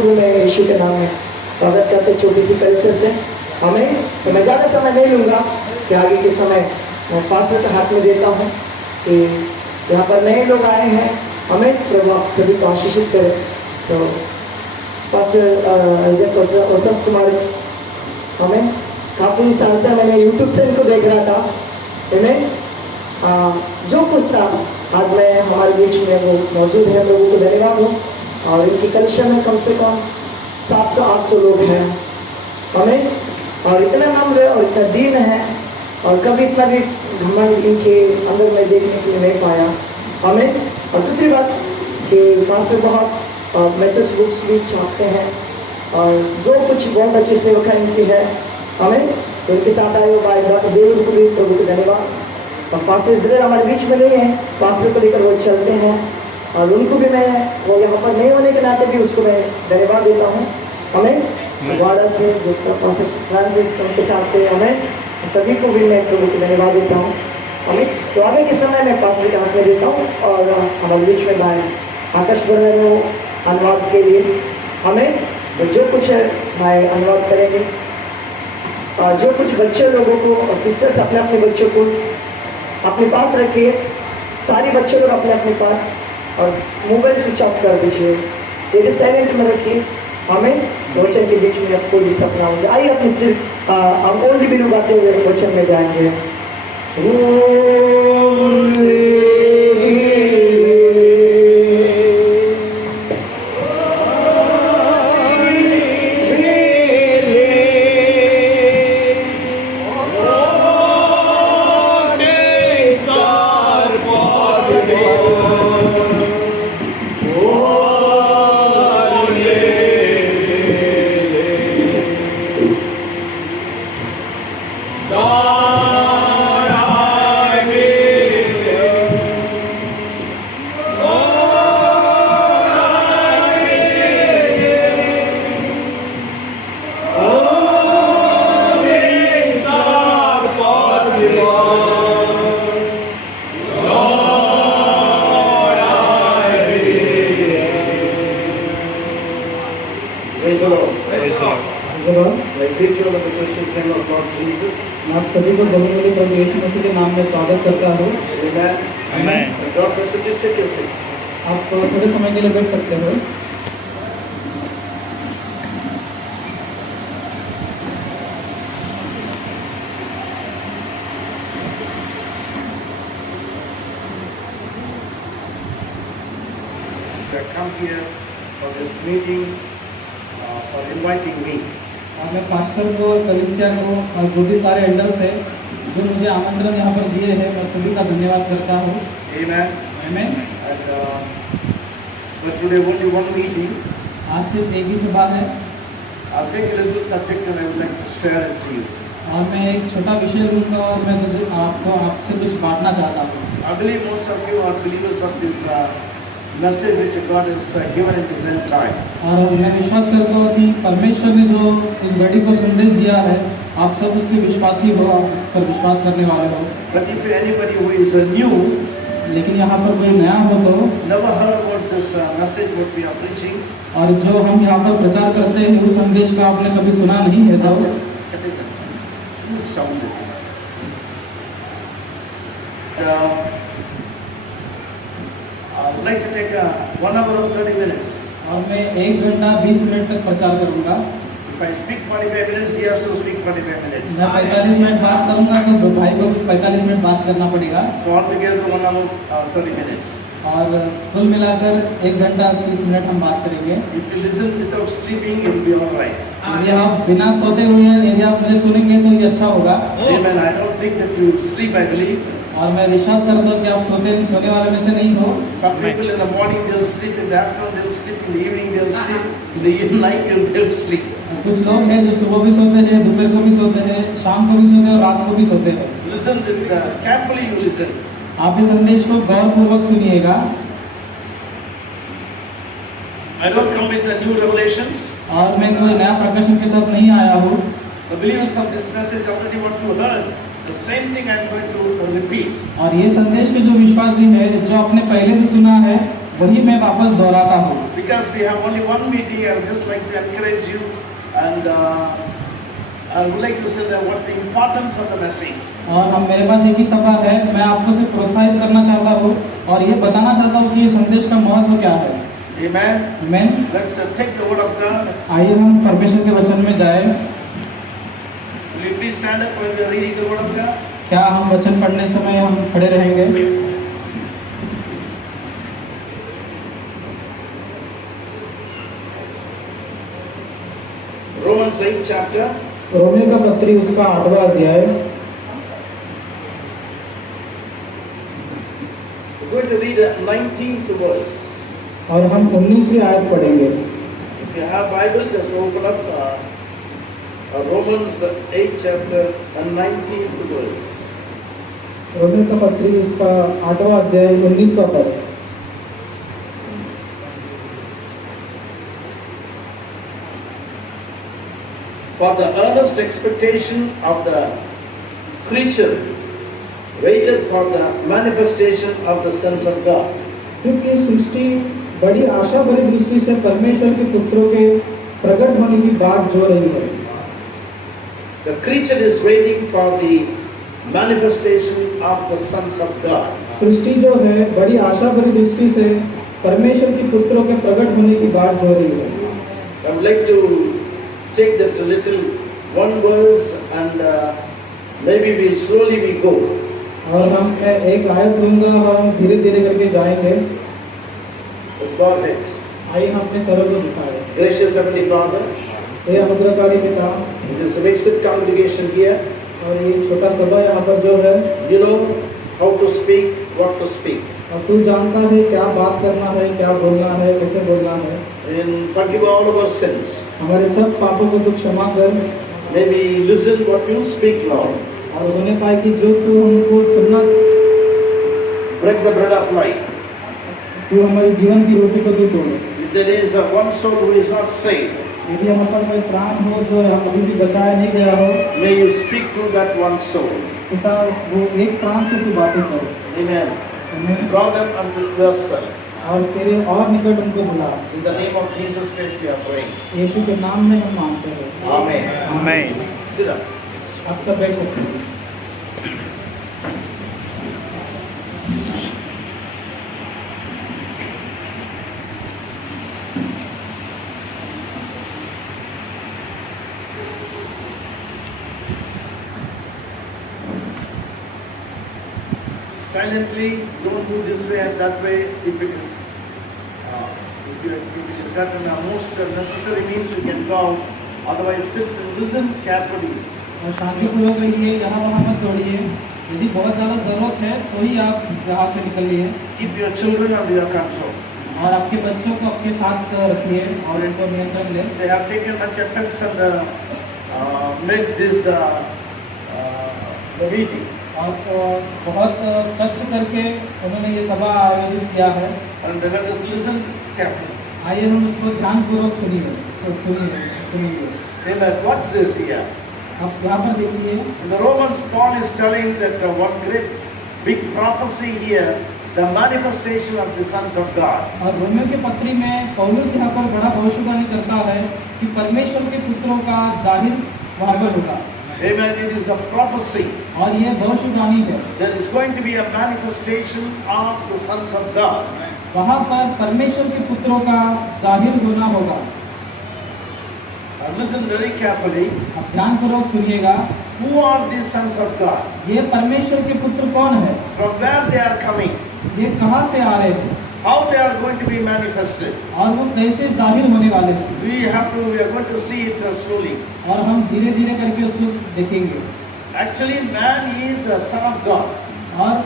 प्रभु में यीशु के नाम में स्वागत करते छोटी सी परिसर से हमें। तो मैं ज़्यादा समय नहीं लूँगा कि आगे के समय मैं पास्टर के हाथ में देता हूँ कि यहाँ पर नए लोग आए हैं, हमें प्रभु आप सभी को आशीषित करें। तो पास्टर वसंत कुमार हमें काफ़ी साल से मैंने यूट्यूब से इनको देख रहा था, इन्हें जो कुछ था आज मैं हमारे बीच में वो मौजूद है, प्रभु को धन्यवाद हूँ। और इनकी कलिशा में कम से कम 700-800 लोग हैं हमें, और इतना नम्र और इतना दीन है और कभी इतना भी घमंड इनके अंदर में देखने के लिए नहीं पाया हमें। और दूसरी बात कि पास्टर बहुत मैसेज बुक्स भी छापते हैं और जो कुछ बहुत अच्छी सेवका इनकी है हमें, तो इनके साथ आए हुए देव को भी प्रभु को धन्यवाद। और पास्टर इजराइल हमारे बीच में नहीं है, पास्टर को लेकर वो चलते हैं और उनको भी मैं वो यहाँ पर नहीं होने के नाते भी उसको मैं धन्यवाद देता हूँ हमें। वाड़ा से जो पास्टर फ्रांसिस उनके साथ थे हमें, सभी को भी मैं प्रभु को धन्यवाद देता हूँ हमें। तो आगे के समय मैं पास्टर के हाथ में देता हूँ और हमारे बीच में भाई आकाश बर्नर अनुवाद के लिए हमें तो जो कुछ है भाई अनुवाद करेंगे। और जो कुछ बच्चे लोगों को और सिस्टर्स अपने अपने बच्चों को अपने पास रखिए, सारे बच्चे लोग अपने अपने पास, और मोबाइल स्विच ऑफ कर दीजिए, ये साइलेंट में रखिए हमें। वचन के बीच में आपको डिस्टर्ब ना होगा। आइए अपने सिर्फ हम ओनली भी गाते हुए वचन में जाएंगे। आप सभी को बहुमूल्य प्रभु यीशु मसीह के नाम में स्वागत करता हूँ। आप थोड़े समय के लिए बैठ सकते हो। Come here for this meeting, for inviting me. मैं पास्टर को, कलीसिया को और जो भी सारे एल्डर्स हैं जो मुझे आमंत्रण यहाँ पर दिए हैं, मैं सभी का धन्यवाद करता हूँ। Amen. Amen. But today only one meeting. आज सिर्फ एक ही सभा है। I'll take a little subject and I would like to share it to you. और मैं एक छोटा विषय लूँगा और मैं आपसे कुछ बांटना चाहता हूँ। I believe most of you are believers of this message which God has given in this end time. और मैं विश्वास करता हूँ कि परमेश्वर ने जो इस घड़ी को संदेश दिया है, आप सब उसके विश्वासी हो, आप उस पर विश्वास करने वाले हो। But if anybody who is new, लेकिन यहाँ पर कोई नया हो तो never heard about this message what we are preaching, और जो हम यहाँ पर प्रचार करते हैं उस संदेश का आपने कभी सुना नहीं है तो sound it. I would like to take 1 hour or 30 minutes. और मैं 1 घंटा 20 मिनट तक प्रचार करूँगा। If I speak 45 minutes, he has to speak 45 minutes. मैं 45 मिनट बात करूँगा तो भाई को 45 मिनट बात करना पड़ेगा। So altogether 1 hour 30 minutes. और कुल मिलाकर 1 घंटा 30 मिनट हम बात करेंगे। If you listen without sleeping, it will be all right. यदि आप बिना सोते हुए यदि आप मुझे सुनेंगे तो ये अच्छा होगा। Amen. I don't think that you sleep, I believe. और मैं विश्वास करता हूँ कि आप सोने वाले में से नहीं हो। Some people in the morning they will sleep, in the afternoon they will sleep, in the evening they will sleep, in the night they will sleep. कुछ लोग हैं जो सुबह भी सोते हैं, दोपहर को भी सोते हैं, शाम को भी सोते हैं और रात को भी सोते हैं। Listen carefully. You listen. आप इस संदेश को गौरपूर्वक सुनिएगा। I don't come with the new revelations. और मैं कोई नया प्रकाशन के साथ नहीं आया हूँ। The believers of this message already what you heard, the same thing I am going to repeat. और ये संदेश के जो विश्वासी है, जो आपने पहले से सुना है, वही मैं वापस दोहराता हूँ। Because we have only one meeting, I would just like to encourage you and I would like to say that what the importance of the message. और हम मेरे पास एक ही सभा है, मैं आपको सिर्फ प्रोत्साहित करना चाहता हूँ और ये बताना चाहता हूँ कि ये संदेश का महत्व क्या है। Amen. आमीन। Let's take the word of God. आइए हम परमेश्वर के वचन में जाएं। Will you please stand up when we are reading the word of God? क्या हम वचन पढ़ने समय हम खड़े रहेंगे? Romans 8 chapter. रोमियो का पत्री उसका 8वां अध्याय। We're going to read the 19th verse. और हम 19वीं आयत पढ़ेंगे। If you have Bible, just open up Romans 8 chapter and 19th verse. Romeo का पत्री उसका 8वां अध्याय 19वां पद। For the earnest expectation of the creature waited for the manifestation of the sons of God. क्योंकि सृष्टि बड़ी आशा भरी दृष्टि से परमेश्वर के पुत्रों के प्रकट होने की बात जो रही है। The creature is waiting for the manifestation of the sons of God. सृष्टि जो है बड़ी आशा भरी दृष्टि से परमेश्वर के पुत्रों के प्रकट होने की बात जो रही है। I would like to take that a little one verse and maybe we'll slowly we go. और हम एक आयत दूंगा और हम धीरे धीरे करके जाएंगे। Let's bow our heads. आइए हम अपने सरों को झुकाएं। Gracious Heavenly Father, हे अनुग्रहकारी पिता, this mixed congregation here, और ये छोटा सभा यहाँ पर जो है, you know how to speak, what to speak. और तू जानता है क्या बात करना है, क्या बोलना है, कैसे बोलना है। And forgive all of our sins. हमारे सब पापों को तू क्षमा कर। May we listen what you speak, Lord. और होने पाए कि जो तू हमको सुनना, Break the bread of life. तू हमारी जीवन की रोटी को तू तोड़े। If there is one soul who is not saved, यदि हम पर कोई प्राण हो जो अभी भी बचाया नहीं गया हो, may you speak to that one soul. पिता वो एक प्राण से तू बातें कर। Amen. आमीन। Draw them unto yourself. और तेरे और निकट उनको बुला। In the name of Jesus Christ we are praying. यीशु के नाम में हम मांगते हैं। Amen. आमीन। Sit down. आप सब बैठ सकते हैं। Silently, don't move this way and that way. If it is, if it is not in the most necessary means, you can go out. Otherwise, sit and listen carefully. और शांतिपूर्वक रहिए, यहाँ वहाँ मत दौड़िए। यदि बहुत ज़्यादा ज़रूरत है तो ही आप यहाँ से निकलिए। Keep your children under your control. और आपके बच्चों को आपके साथ रखिए और इनको नियंत्रण लें। They have taken much offense and made this the meeting. और बहुत कष्ट करके उन्होंने ये सभा आयोजित किया है। And let us listen carefully. आइए हम उसको ध्यानपूर्वक सुनिए। सुनिए। Amen. Watch this here. आप यहाँ पर देखिए। In the Romans, Paul is telling that one great big prophecy here, the manifestation of the sons of God. और रोमियो के पत्री में पौलुस यहाँ पर बड़ा भविष्यवाणी करता है कि परमेश्वर के पुत्रों का जाहिर वहाँ पर होगा। Amen. It is a prophecy. और ये भविष्यवाणी है। There is going to be a manifestation of the sons of God. वहाँ पर परमेश्वर के पुत्रों का जाहिर होना होगा। Listen very carefully. अब ध्यानपूर्वक सुनिएगा। Who are these sons of God? ये परमेश्वर के पुत्र कौन है? From where they are coming? ये कहाँ से आ रहे थे? How they are going to be manifested? और वो कैसे जाहिर होने वाले थे? We are going to see it slowly. और हम धीरे धीरे करके उसको देखेंगे। Actually, man is a son of God. और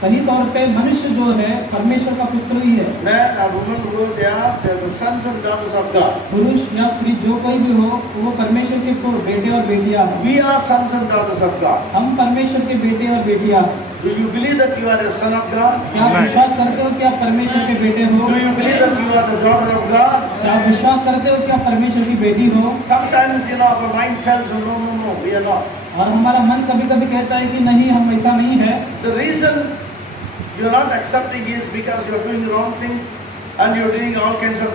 सही तौर पे मनुष्य जो है परमेश्वर का पुत्र ही है। Man or woman, who they are the sons and daughters of God. पुरुष या स्त्री जो कोई भी हो वो परमेश्वर के बेटे और बेटियां हैं। We are sons and daughters of God. हम परमेश्वर के बेटे और बेटियां हैं। Do you believe that you are a son of God? क्या आप विश्वास करते हो कि आप परमेश्वर के बेटे हो? Do you believe that you are the daughter of God? क्या आप विश्वास करते हो कि आप परमेश्वर की बेटी हो? Sometimes, our mind tells us, no, we are not. और हमारा मन कभी कभी कहता है कि नहीं, हम ऐसा नहीं है। The reason you are not accepting is because you are doing wrong things, and you're doing all kinds of,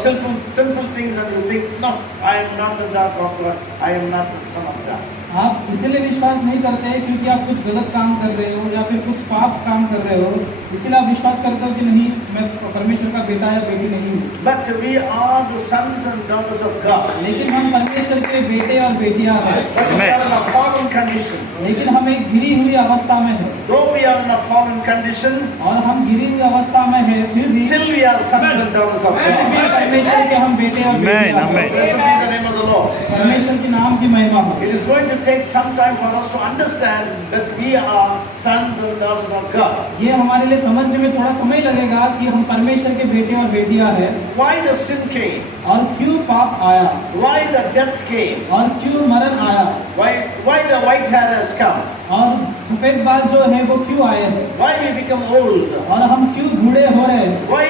sinful things, and you think, no, I am not the daughter of God, I am not the son of God. आप इसलिए विश्वास नहीं करते क्योंकि आप कुछ गलत काम कर रहे हो या फिर कुछ पाप काम कर रहे हो, इसलिए आप विश्वास करते हो कि नहीं, मैं परमेश्वर का बेटा या बेटी नहीं हूँ। But we are the sons and daughters of God. लेकिन हम परमेश्वर के बेटे और बेटियां हैं। But we are in a fallen condition. लेकिन हम एक गिरी हुई अवस्था में हैं। Though we are in a fallen condition, और हम गिरी हुई अवस्था में हैं, फिर भी still we are sons and daughters of God. परमेश्वर के हम बेटे और बेटियां हैं। Blessed be the name of the Lord. परमेश्वर के नाम की महिमा हो। It is going to take some time for us to understand that we are sons and daughters of God. ये हमारे लिए समझने में थोड़ा समय लगेगा कि हम परमेश्वर के बेटे और बेटियां हैं। Why the sin came? और क्यों पाप आया? Why the death came? और क्यों मरण आया? Why the white hair has come? और सफेद बाल जो है वो क्यों आए हैं? Why we become old? और हम क्यों बूढ़े हो रहे हैं? Why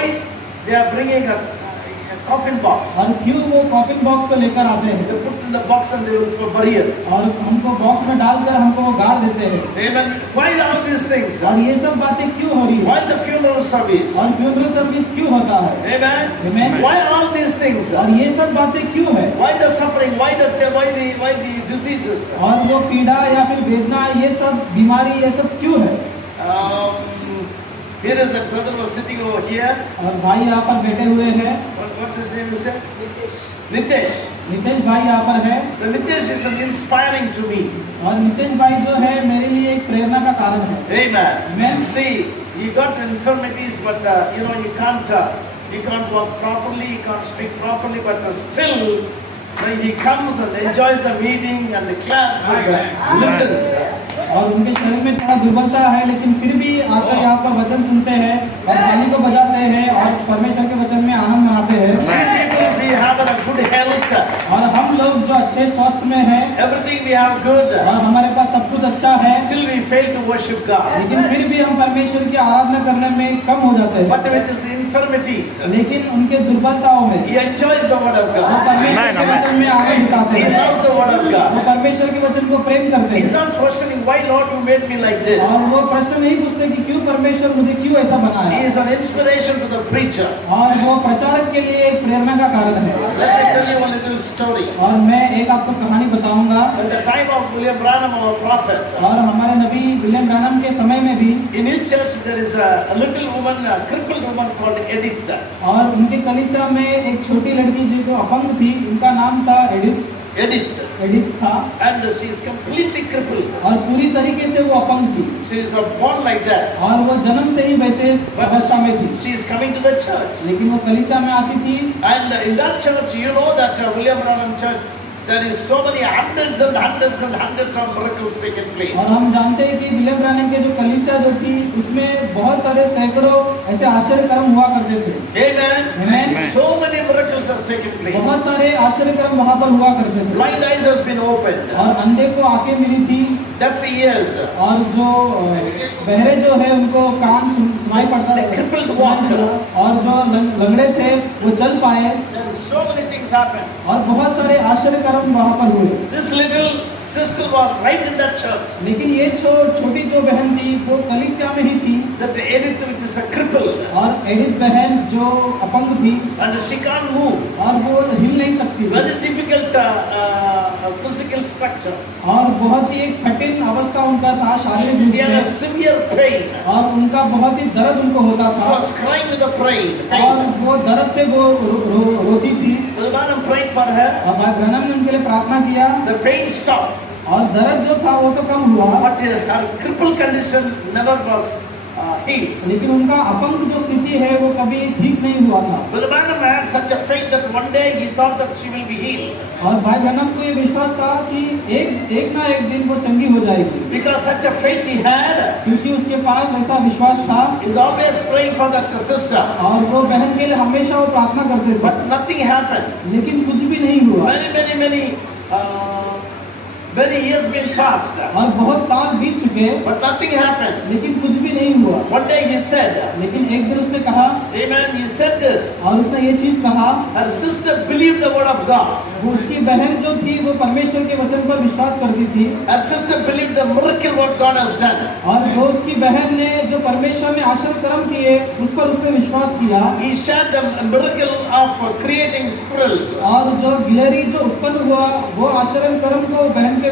they are bringing a coffin box? और क्यों वो कॉफिन बॉक्स को लेकर आते हैं? They put in the box and they will for burial. और हमको बॉक्स में डालकर हमको वो गाड़ देते हैं। Amen. Why all these things? और ये सब बातें क्यों हो रही है? Why the funeral service? और फ्यूनरल सर्विस क्यों होता है? Amen. Amen. Why all these things? और ये सब बातें क्यों है? Why the suffering? Why the diseases? और वो पीड़ा या फिर वेदना, ये सब बीमारी, ये सब क्यों है? Here is that brother was sitting over here. और भाई यहाँ पर बैठे हुए हैं। What's his name? You said? Nitesh. Nitesh भाई यहाँ पर है। So Nitesh is inspiring to me. और नितेश भाई जो है मेरे लिए एक प्रेरणा का कारण है। Amen. Amen. See, he got infirmities, but you can't walk properly, you can't speak properly, but still, when he comes and enjoys the meeting and the claps and listens. और उनके शरीर में थोड़ा दुर्बलता है, लेकिन फिर भी आकर यहाँ पर वचन सुनते हैं और ताली को बजाते हैं और परमेश्वर के वचन में आनंद मनाते हैं। We have a good health. और हम लोग जो अच्छे स्वास्थ्य में हैं, Everything we have good. और हमारे पास सब कुछ अच्छा है, Still we fail to worship God. लेकिन फिर भी हम परमेश्वर की आराधना करने में कम हो जाते But हैं। with his infirmities, लेकिन उनके दुर्बलताओं में he enjoys the word of वो God. परमेश्वर के वचन में आनंद उठाते He हैं। loves the word of वो God. परमेश्वर के वचन को प्रेम करते He's हैं not questioning why Lord you made me like this. और वो प्रश्न नहीं पूछते कि क्यों परमेश्वर मुझे क्यों ऐसा He बनाया। is an inspiration to the preacher. और वो प्रचारक के लिए एक प्रेरणा का कारण है। Let me tell you one little story. और मैं एक आपको कहानी बताऊंगा। At the time of William Branham, our prophet, और हमारे नबी विलियम ब्रैनम के समय में भी in his church there is a little woman, a crippled woman called Edith. और उनके कलीसिया में एक छोटी लड़की जो अपंग थी, उनका नाम था एडिथ था। And she is completely crippled. और पूरी तरीके से वो अपंग थी। She is born like that. और वो जन्म से ही वैसे अवस्था में थी। She is coming to the church. लेकिन वो कलीसिया में आती थी। And in that church, you know that William Branham Church, there is so many hundreds and hundreds and hundreds of miracles taking place. और हम जानते हैं कि विलियम ब्रैनम के जो कलीसिया जो थी, उसमें बहुत सारे सैकड़ों ऐसे आश्चर्य कर्म हुआ करते थे। Amen. Amen. So many miracles has taken place. बहुत सारे आश्चर्य कर्म वहाँ पर हुआ करते थे। Blind eyes has been opened. और अंधे को आंखें मिली थी। Deaf ears. और जो बहरे जो है उनको कान सुनाई पड़ता The crippled walk. और जो लंगड़े थे वो चल पाए। There are so many things happen. और बहुत सारे आश्चर्य कर्म वहाँ पर हुए। This little sister was right in that church. लेकिन ये छोटी जो बहन थी वो कलीसिया में ही थी। That the Edith, which is a cripple, और एडिथ बहन जो अपंग थी and she can't move. और वो हिल नहीं सकती थी। Very difficult physical structure. और बहुत ही एक कठिन अवस्था उनका था शारीरिक रूप She had a से। severe pain. और उनका बहुत ही दर्द उनको होता She था। was crying with the pain. और वो दर्द से वो रोती थी। The man prayed for her. और भाई ब्रैनम ने उनके लिए प्रार्थना किया The pain stopped. और दर्द जो था वो तो कम हुआ, But her crippled condition never was healed. लेकिन उनका अपंग जो स्थिति है वो कभी ठीक नहीं हुआ था। But the man had such a faith that one day he thought that she will be healed. और भाई ब्रैनम को ये विश्वास था कि एक ना एक दिन वो चंगी हो जाएगी। Because such a faith he had, क्योंकि उसके पास ऐसा विश्वास था। he's always praying for that sister. और वो बहन के लिए हमेशा वो प्रार्थना करते थे। But nothing happened. लेकिन कुछ भी नहीं हुआ। Many Many years been passed, और बहुत साल बीत चुके, but nothing happened. लेकिन कुछ भी नहीं हुआ। One day he said, लेकिन एक दिन उसने कहा, amen, he said this, और उसने ये चीज कहा, her sister believed the word of God. वो उसकी बहन जो थी वो परमेश्वर के वचन पर विश्वास करती थी, Her sister believed the miracle what God has done. और वो उसकी बहन ने जो परमेश्वर ने आश्चर्य कर्म किए उस पर उसने विश्वास किया, He shared the miracle of creating squirrels. और जो गिलहरी जो उत्पन्न हुआ वो आश्चर्य कर्म को बहन के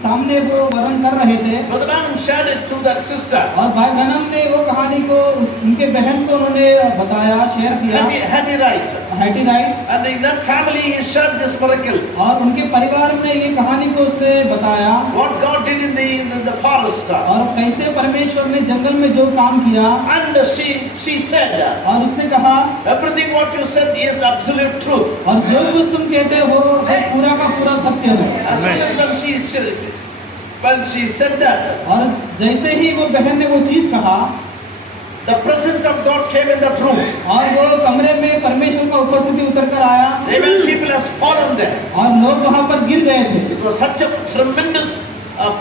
सामने वो वर्णन कर रहे थे, Brother Branham shared it to that sister. और भाई ब्रैनम ने वो कहानी को उनके बहन को उन्होंने बताया, शेयर किया, Hattie Wright. Hattie right, And in that family he shared this miracle. और उनके परिवार में ये कहानी को उसने बताया, What God did in the forest. और कैसे परमेश्वर ने जंगल में जो काम किया, And she said, और उसने कहा, everything what you said is absolute truth. और जो कुछ तुम कहते हो वो पूरा का पूरा सत्य है। As soon as when she said that, और जैसे ही वो बहन ने वो चीज कहा, the presence of God came in that room. और वो कमरे में परमेश्वर का उपस्थिति उतर कर आया, Amen. People has fallen there. और लोग वहां पर गिर गए थे, It was such a tremendous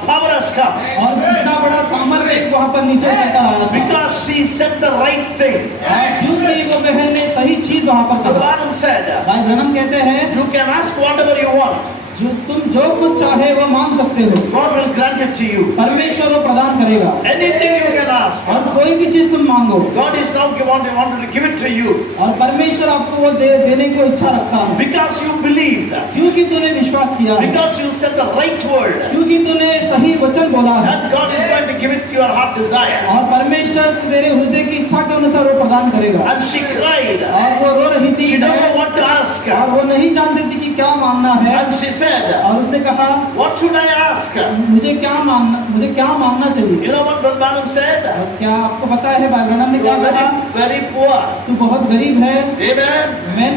power has come. और कितना बड़ा सामर्थ्य वहां पर नीचे उतर आया था, Because she said the right thing. क्योंकि वो बहन ने सही चीज वहां पर The कहा। Bible said, भाई ब्रैनम कहते हैं, you can ask whatever you want. तुम जो कुछ चाहे वो मांग सकते हो, God will grant it to you. परमेश्वर वो प्रदान करेगा, Anything you can ask. और कोई भी चीज तुम मांगो, God is now wanted to give it to you. और परमेश्वर आपको वो देने को इच्छा रखता है, Because you believed. क्योंकि तूने विश्वास किया है, Because you said the right word. क्योंकि तूने सही वचन बोला है, And God is going to give it to your heart desire. और परमेश्वर तेरे हृदय की इच्छा के अनुसार वो प्रदान करेगा। And she cried. और वो रो रही थी, She didn't know what to ask. और वो नहीं जानती थी कि क्या मांगना है, And she said, और उसने कहा, what should I ask? मुझे क्या मांगना चाहिए। You know what Brother Branham said? और क्या आपको पता है भाई ब्रैनम ने You क्या are कहा? very poor. तू बहुत गरीब है, Amen. मैं,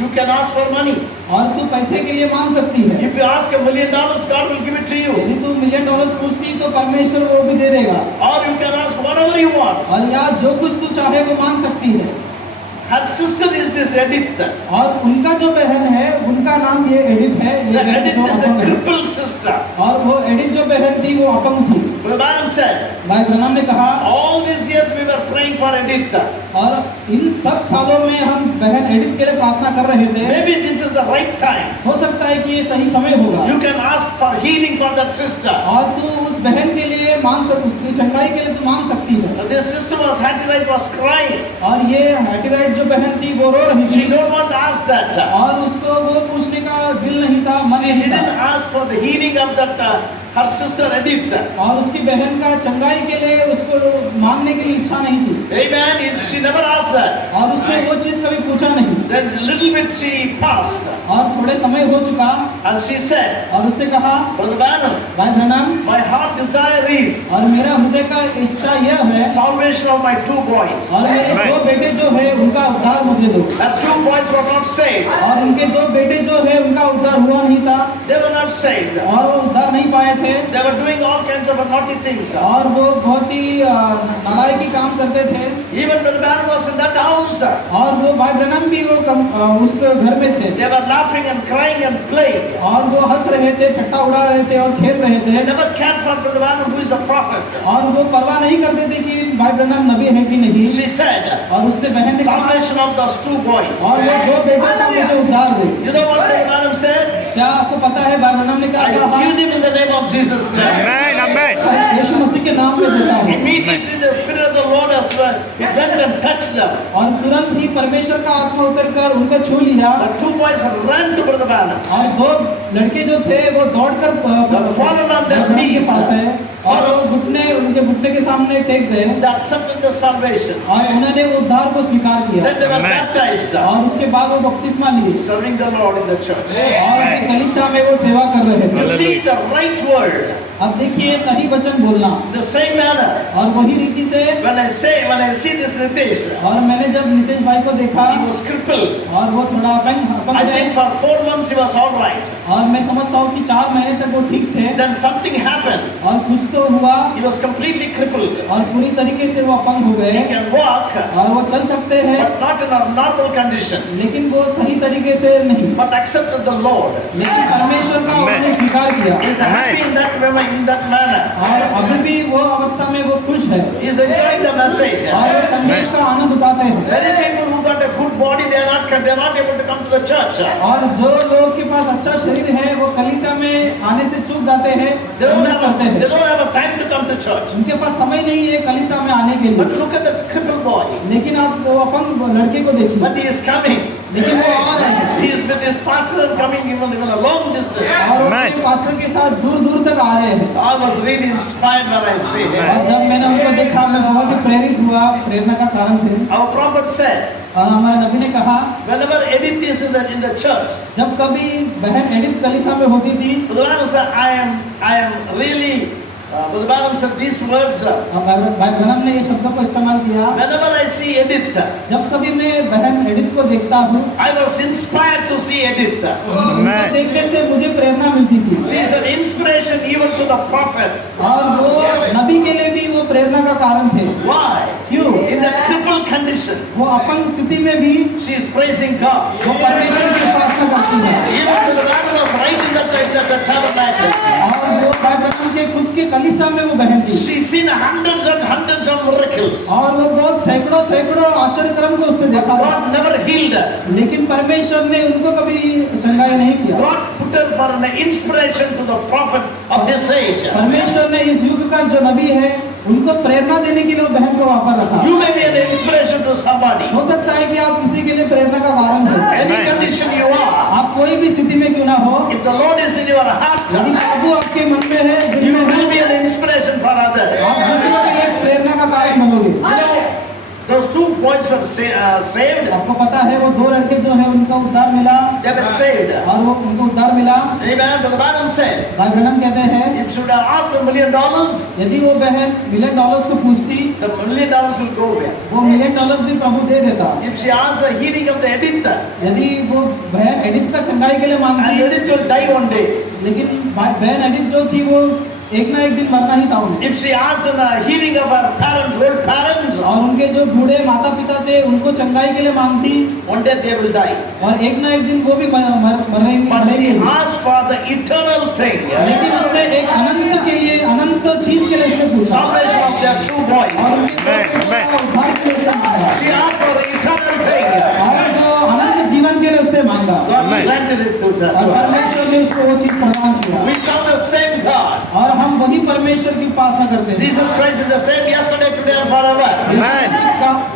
You can ask for money. और तू पैसे के लिए मांग सकती है। If you ask $1 million, God will give it to you. यदि तू $1 मिलियन पूछती तो परमेश्वर वो भी दे देगा, Or you can ask whatever you want. और या जो कुछ तू चाहे वो मांग सकती है। Her sister is this Edith. और उनका जो बहन है उनका नाम ये एडिथ है, The ये बहन Edith जो is a अपंग है। crippled sister. और वो एडिथ जो बहन थी वो अपंग थी। Brother Branham said, भाई ब्रैनम ने कहा, all these years we were praying for Edith. और इन सब सालों में हम बहन एडिथ के लिए प्रार्थना कर रहे थे, Maybe this is the right time. हो सकता है कि ये सही समय होगा, You can ask for healing for that sister. और तू उस बहन के लिए उसकी चंगाई के लिए तू मांग सकती है। And this sister was crying. और ये हैटीराइट जो बहन थी वो रो रही She थी, don't want to ask that. और उसको वो पूछने का दिल नहीं था, मन She नहीं didn't था, ask for the healing of that her sister Edith. और उसकी बहन का चंगाई के लिए उसको मांगने के लिए इच्छा नहीं थी, Amen. She never asked that. और उसने वो चीज कभी पूछा नहीं। Then a little bit she passed. और थोड़े समय हो चुका, And she said, और उसने कहा, Brother Branham, भाई Branham, my heart desire is और मेरा हृदय का इच्छा यह है, salvation of my 2 boys. और मेरे 2 बेटे जो है उनका उद्धार मुझे दो। That 2 boys were not saved. और उनके 2 बेटे जो है उनका उद्धार हुआ नहीं था, They were not saved. और वो उद्धार नहीं पाए थे, They were doing all kinds of naughty things. और वो बहुत ही नालायकी काम करते थे। Even Brother Branham was in that house. और वो भाई ब्रैनम भी वो उस घर में थे, They were laughing and crying and playing. और वो हंस रहे थे, ठट्टा उड़ा रहे थे और खेल रहे They थे, never cared for Brother Branham, who is a prophet. और वो परवाह नहीं करते थे कि भाई ब्रैनम नबी है कि नहीं। She said, और उसने बहन ने कहा, salvation of those 2 boys. और वो 2 बेटों का मुझे उद्धार दे। You know what Brother Branham said? क्या आपको पता है भाई ब्रैनम ने क्या I कहा? healed him in the name of Jesus Christ. Amen, amen. यीशु मसीह के नाम में देता हूँ। Immediately the Spirit of the Lord has went and touched them. और तुरंत ही परमेश्वर का आत्मा उतर कर उनको छू लिया, The 2 boys ran to Brother Branham. और 2 लड़के जो थे वो दौड़कर fallen on their ब्रैनम के knees. पास है, और वो उनके घुटने के सामने टेक गए, They accepted the salvation. और उन्होंने उद्धार को स्वीकार किया, Then they were Amen. baptized, और उसके बाद वो बपतिस्मा लिए, serving the Lord in the church. और कलीसिया में वो सेवा कर रहे थे। You see the right word. अब देखिए सही वचन बोलना, The same manner. और वही रीति से when I see this Ritesh, और मैंने जब नितेश भाई को देखा he was crippled. और वो थोड़ा अपंग I थे, think for 4 months he was all right. और मैं समझता हूँ कि 4 महीने तक वो ठीक थे, Then something happened. और कुछ तो हुआ He was completely crippled. और पूरी तरीके से वो अपंग हो गए, He can walk, और वो चल सकते हैं but not in a normal condition. लेकिन वो सही तरीके से नहीं, But accepted the Lord. लेकिन परमेश्वर का उन्होंने स्वीकार किया He is happy in that way, in that manner. और अभी भी वो अवस्था में वो खुश है He is enjoying the message. और वो संदेश का आनंद उठाते हैं। Many people who got a good body, they are not able to come to the church. और जो लोग के पास अच्छा शरीर है वो कलीसिया में आने से चूक जाते हैं, They don't मिस करते have, they हैं, don't have a time to come to church. उनके पास समय नहीं है कलीसिया में आने के But लिए। look at the crippled boy. लेकिन आप वो अपंग लड़के को देखिए, But he is coming. लेकिन वो आ रहे हैं He is with his pastor coming even a long distance. और वो अपने पास्टर के साथ दूर दूर तक आ रहे हैं। I was really inspired when I see और him. जब मैंने उनको देखा मैं बहुत ही प्रेरित हुआ, प्रेरणा का कारण थे। Our prophet said, और हमारे नबी ने कहा whenever Edith is in the church, जब कभी बहन एडिथ कलीसिया में होती थी, Brother Branham said, I am really, Brother Branham said these words, भाई ब्रनम ने ये शब्दों को इस्तेमाल किया, whenever I see Edith, जब कभी मैं बहन एडिथ को देखता हूँ, I was inspired to see Edith. उनको देखने से मुझे प्रेरणा मिलती थी She is an inspiration even to the prophet. और वो नबी के लिए भी वो प्रेरणा का कारण थे। Why? क्यों? In that crippled condition, वो अपंग स्थिति में भी she is praising God. वो परमेश्वर की उपासना करती है Even Brother Branham was right in the tabernacle. और वो भाई ब्रनम के खुद के कलीसिया में वो बहन थी She's seen hundreds and hundreds of miracles. और वो बहुत सैकड़ों सैकड़ों आश्चर्यक्रम को उसने देखा था, God never healed her. लेकिन परमेश्वर ने उनको कभी चंगाई नहीं किया। God put her for an inspiration to the prophet of this age. परमेश्वर ने इस युग का जो नबी है उनको प्रेरणा देने के लिए वो बहन को वहां पर रखा। You may be an inspiration to somebody. हो सकता है कि आप किसी के लिए प्रेरणा का कारण हो, Any condition you are. आप कोई भी स्थिति में क्यों ना हो, If the Lord is in your heart, यदि प्रभु आपके मन में है, दिल you में will be है, an inspiration for others. आप दूसरों के लिए प्रेरणा का कारण बनोगे। Those 2 boys were saved. आपको पता है वो 2 लड़के जो है उनका उद्धार मिला They were saved. और वो उनको उद्धार मिला। Amen. Brother Branham said, भाई ब्रनम कहते हैं if she would have asked $1 million, यदि वो बहन $1 मिलियन को पूछती, the $1 million will go away. वो $1 मिलियन भी प्रभु दे देता। If she asked the healing of the Edith, यदि वो बहन एडिथ का चंगाई के लिए and मांगती, Edith will die one day. लेकिन बहन एडिथ जो थी वो एक ना एक दिन मरना ही था उन्हें। If she asked the healing of her parents, old parents, और उनके जो बूढ़े माता पिता थे उनको चंगाई के लिए मांगती, one day they will die. और एक ना एक दिन वो भी But she मरेंगे। asked for the eternal thing, लेकिन उसने एक अनंत के लिए, अनंत चीज के लिए उसने पूछा salvation of their 2 boys. और उनके उद्धार के लिए उसने मांगा। She asked for the eternal thing. और जो अनंत जीवन के लिए उसने मांगा God granted it to और her. परमेश्वर ने उसको वो चीज प्रदान किया। We serve the same God. और हम वही परमेश्वर की उपासना करते हैं। Jesus Christ is the same yesterday, today, and forever.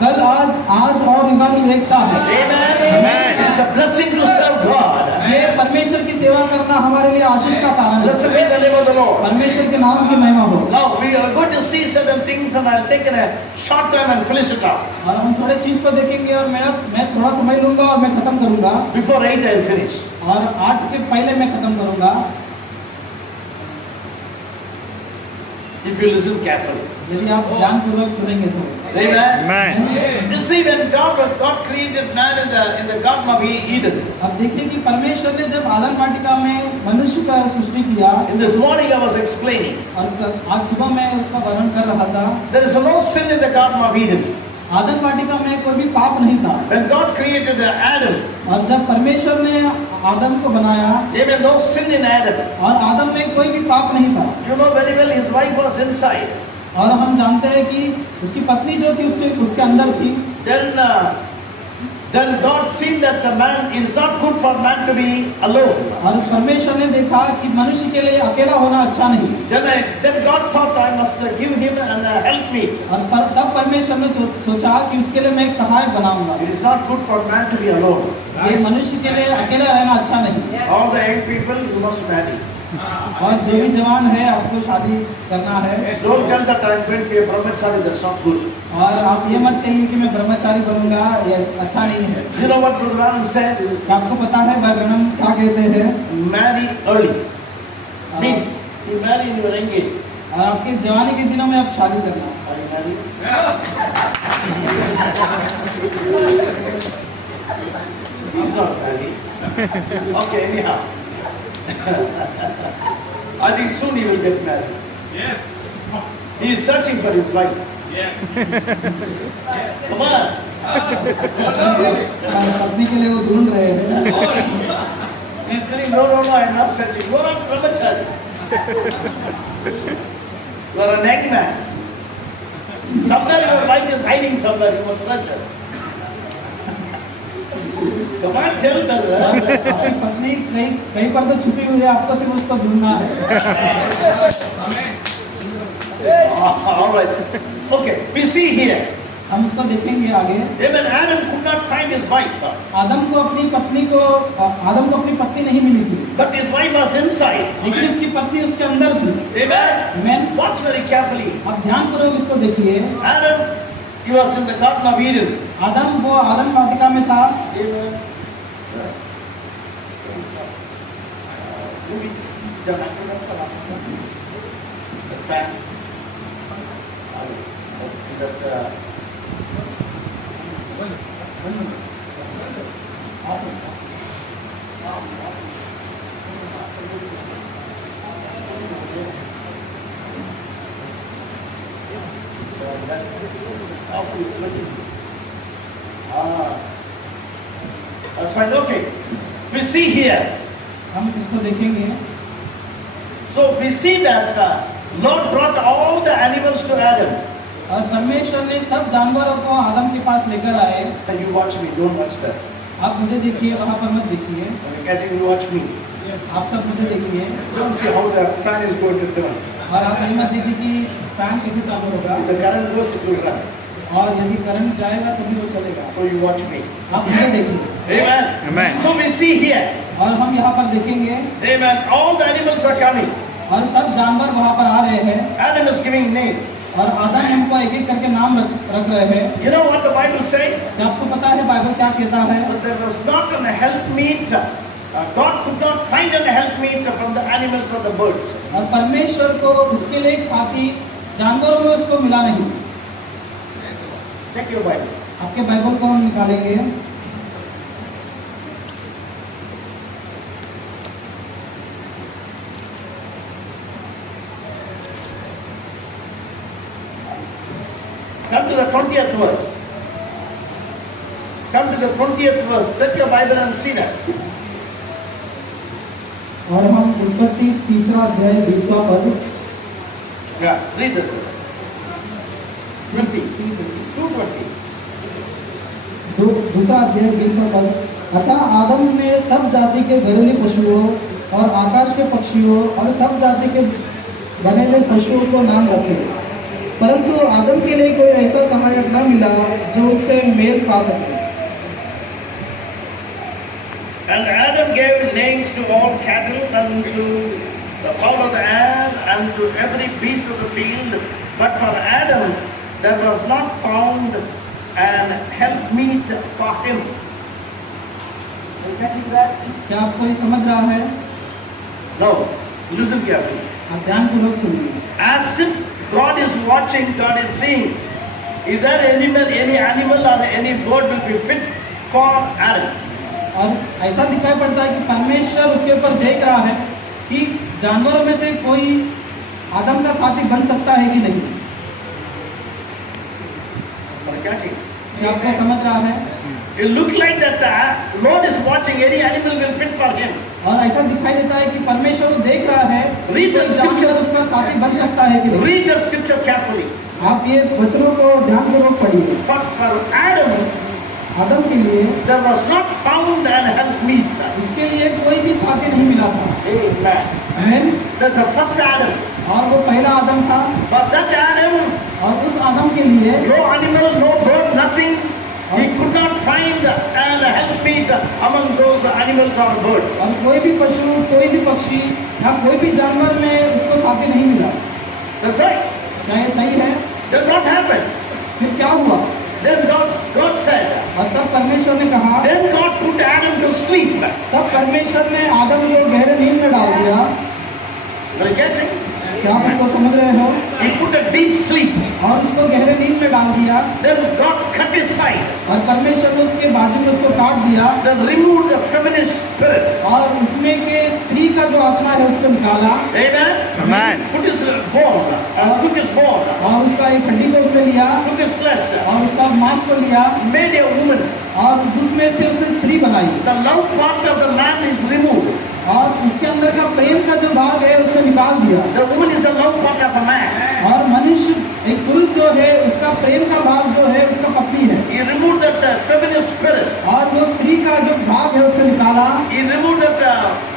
कल आज और युगानुग एक साथ है। Amen. It's a blessing to serve God. ये परमेश्वर की सेवा करना हमारे लिए आशीष का कारण है। Blessed be the name of the Lord. परमेश्वर के नाम की महिमा हो। Now we are going to see certain things, and I'll take in a short time and finish it up. और हम थोड़े चीज को देखेंगे और मैं थोड़ा समय लूंगा और मैं खत्म करूंगा Before 8, I'll finish. और 8 के पहले मैं खत्म करूंगा If you listen carefully. यदि आप ध्यानपूर्वक सुनेंगे तो। Amen. You see, when God created man in the Garden of Eden. अब देखिए कि परमेश्वर ने जब आदम वाटिका में मनुष्य का सृष्टि किया, In this morning I was explaining. और आज सुबह मैं उसका वर्णन कर रहा था, There is no sin in the Garden of Eden. आदम वाटिका में कोई भी पाप नहीं था। When God created Adam, और जब परमेश्वर ने आदम को बनाया, there was no sin in Adam. और आदम में कोई भी पाप नहीं था। You know very well his wife was inside. और हम जानते हैं कि उसकी पत्नी जो थी उसके अंदर थी। Then God seen that the man is not good for man to be alone. और परमेश्वर ने देखा कि मनुष्य के लिए अकेला होना अच्छा नहीं। Then God thought I must give him and help me. और तब परमेश्वर ने सोचा कि उसके लिए मैं एक सहायक बनाऊंगा। It is not good for man to be alone. ये मनुष्य के लिए अकेला रहना अच्छा नहीं। All the young people, you must marry. और जो भी जवान है आपको शादी करना है। Don't tell that I'm going to be a brahmachari, that's not good. और आप ये मत कहिए कि मैं ब्रह्मचारी बनूंगा, ये अच्छा नहीं है। You know what Brother Branham said? आपको पता है भाई ब्रह्म क्या कहते हैं? Marry early. Means you marry in your young age. और आपके जवानी के दिनों में आप शादी करना। Are you married? He's not married. Okay, anyhow. I think soon he will get married. Yes. He is searching for his wife. Yes. Come on. पत्नी के लिए वो ढूंढ रहे हैं। He's saying, no, I am not searching. You are not brahmachari. You are an eggman. Somewhere your wife is hiding somewhere. You must search her. Come on, tell her. आपकी पत्नी कहीं पर तो छुपी हुई है, आपको सिर्फ उसको ढूंढना है। All right. Okay, we see here. हम उसको देखेंगे आगे। Even Adam could not find his wife, आदम को अपनी पत्नी नहीं मिली थी, but his wife was inside. लेकिन उसकी पत्नी उसके अंदर थी। Amen. Amen। Watch very carefully. आप ध्यानपूर्वक इसको देखिए। Adam, he was in the Garden of Eden. आदम वो आदम वाटिका में था। Amen. The fan. That's fine. Okay. We see here. हम इसको देखेंगे। So we see that Lord brought all the animals to Adam. और परमेश्वर ने सब जानवरों को आदम के पास लेकर आए। And you watch me, don't watch that. आप मुझे देखिए, वहाँ पर मत देखिए। When you're catching, you watch me. आप सब मुझे देखिए। Don't see how the fan is going to turn. और आप ये मत देखिए कि फैन कैसे चालू होगा, If the current goes, it will run. और यदि करंट जाएगा तभी वो चलेगा। So you watch me. आप मुझे देखिए। Amen. Amen. So we see here. और हम यहाँ पर देखेंगे, Amen. All the animals are coming. और सब जानवर वहाँ पर आ रहे हैं, Adam is giving names. और आदम इनको एक एक करके नाम रख रहे हैं। You know what the Bible says? क्या आपको पता है बाइबल क्या कहता है? But there was not an helpmeet. God could not find an helpmeet from the animals or the birds. और परमेश्वर को उसके लिए एक साथी जानवरों में उसको मिला नहीं। Check your Bible. आपके बाइबल को हम निकालेंगे। Come to the 20th verse. Come to the 20th verse. Take your Bible and see that. और हम उत्पत्ति 3 अध्याय 20वां पद। Yeah, read it. 20. 2:20. दूसरा अध्याय 20वां पद। अतः आदम ने सब जाति के घरेलू पशुओं और आकाश के पक्षियों और सब जाति के बनेले पशुओं को नाम रखे, परंतु आदम के लिए कोई ऐसा सहायक न मिला जो उससे मेल खा सके। And Adam gave names to all cattle and to the fowl of the air and to every beast of the field. But for Adam there was not found an helpmeet for him. Are you catching that? क्या आपको ये समझ रहा है? No. Listen carefully. आप ध्यानपूर्वक सुनिए। As if God is watching, God is seeing. Is there any animal or any bird will be fit for Adam? और ऐसा दिखाई पड़ता है कि परमेश्वर उसके ऊपर देख रहा है कि जानवरों में से कोई आदम का साथी बन सकता है कि नहीं। Are you catching? क्या आपको समझ रहा है? It looks like that the Lord is watching, any animal will fit for him. और ऐसा दिखाई देता है कि परमेश्वर देख रहा है Read the कि जानवर उसका साथी बन सकता है कि नहीं। Read the scripture carefully. आप ये वचनों को ध्यानपूर्वक पढ़िए। But for Adam, आदम के लिए there was not found an helpmeet. इसके लिए कोई भी साथी नहीं मिला था। Amen. आमीन। That's the first Adam. और वो पहला आदम था, But that Adam, और उस आदम के लिए no animal, no bird, nothing. He could not find an helpmeet among those animals or birds. और कोई भी पशु, कोई भी पक्षी या कोई भी जानवर में उसको साथी नहीं मिला। That's right. क्या ये सही है? That not happened. फिर क्या हुआ? Then God said, और तब परमेश्वर ने कहा, then God put Adam to sleep. तब परमेश्वर ने आदम को गहरे नींद में डाल दिया। Are you catching? क्या आप इसको समझ रहे हो? He put a deep sleep. और उसको गहरे नींद में डाल दिया Then God cut his side. और परमेश्वर ने उसके बाजू में उसको काट दिया Then removed the feminist spirit. और उसमें के स्त्री का जो आत्मा है उसको निकाला Amen. Amen. Put his bone. Took his bone. और उसका एक हड्डी को उसने लिया Took his flesh. और उसका मांस को लिया Made a woman. और उसमें से उसने स्त्री बनाई The love part of the man is removed. और उसके अंदर का प्रेम का जो भाग है उसको निकाल दिया The woman is the love part of a man. और मनुष्य एक पुरुष जो है उसका प्रेम का भाग जो है उसका पत्नी है He removed that feminist spirit. और वो स्त्री का जो भाग है उसको निकाला He removed that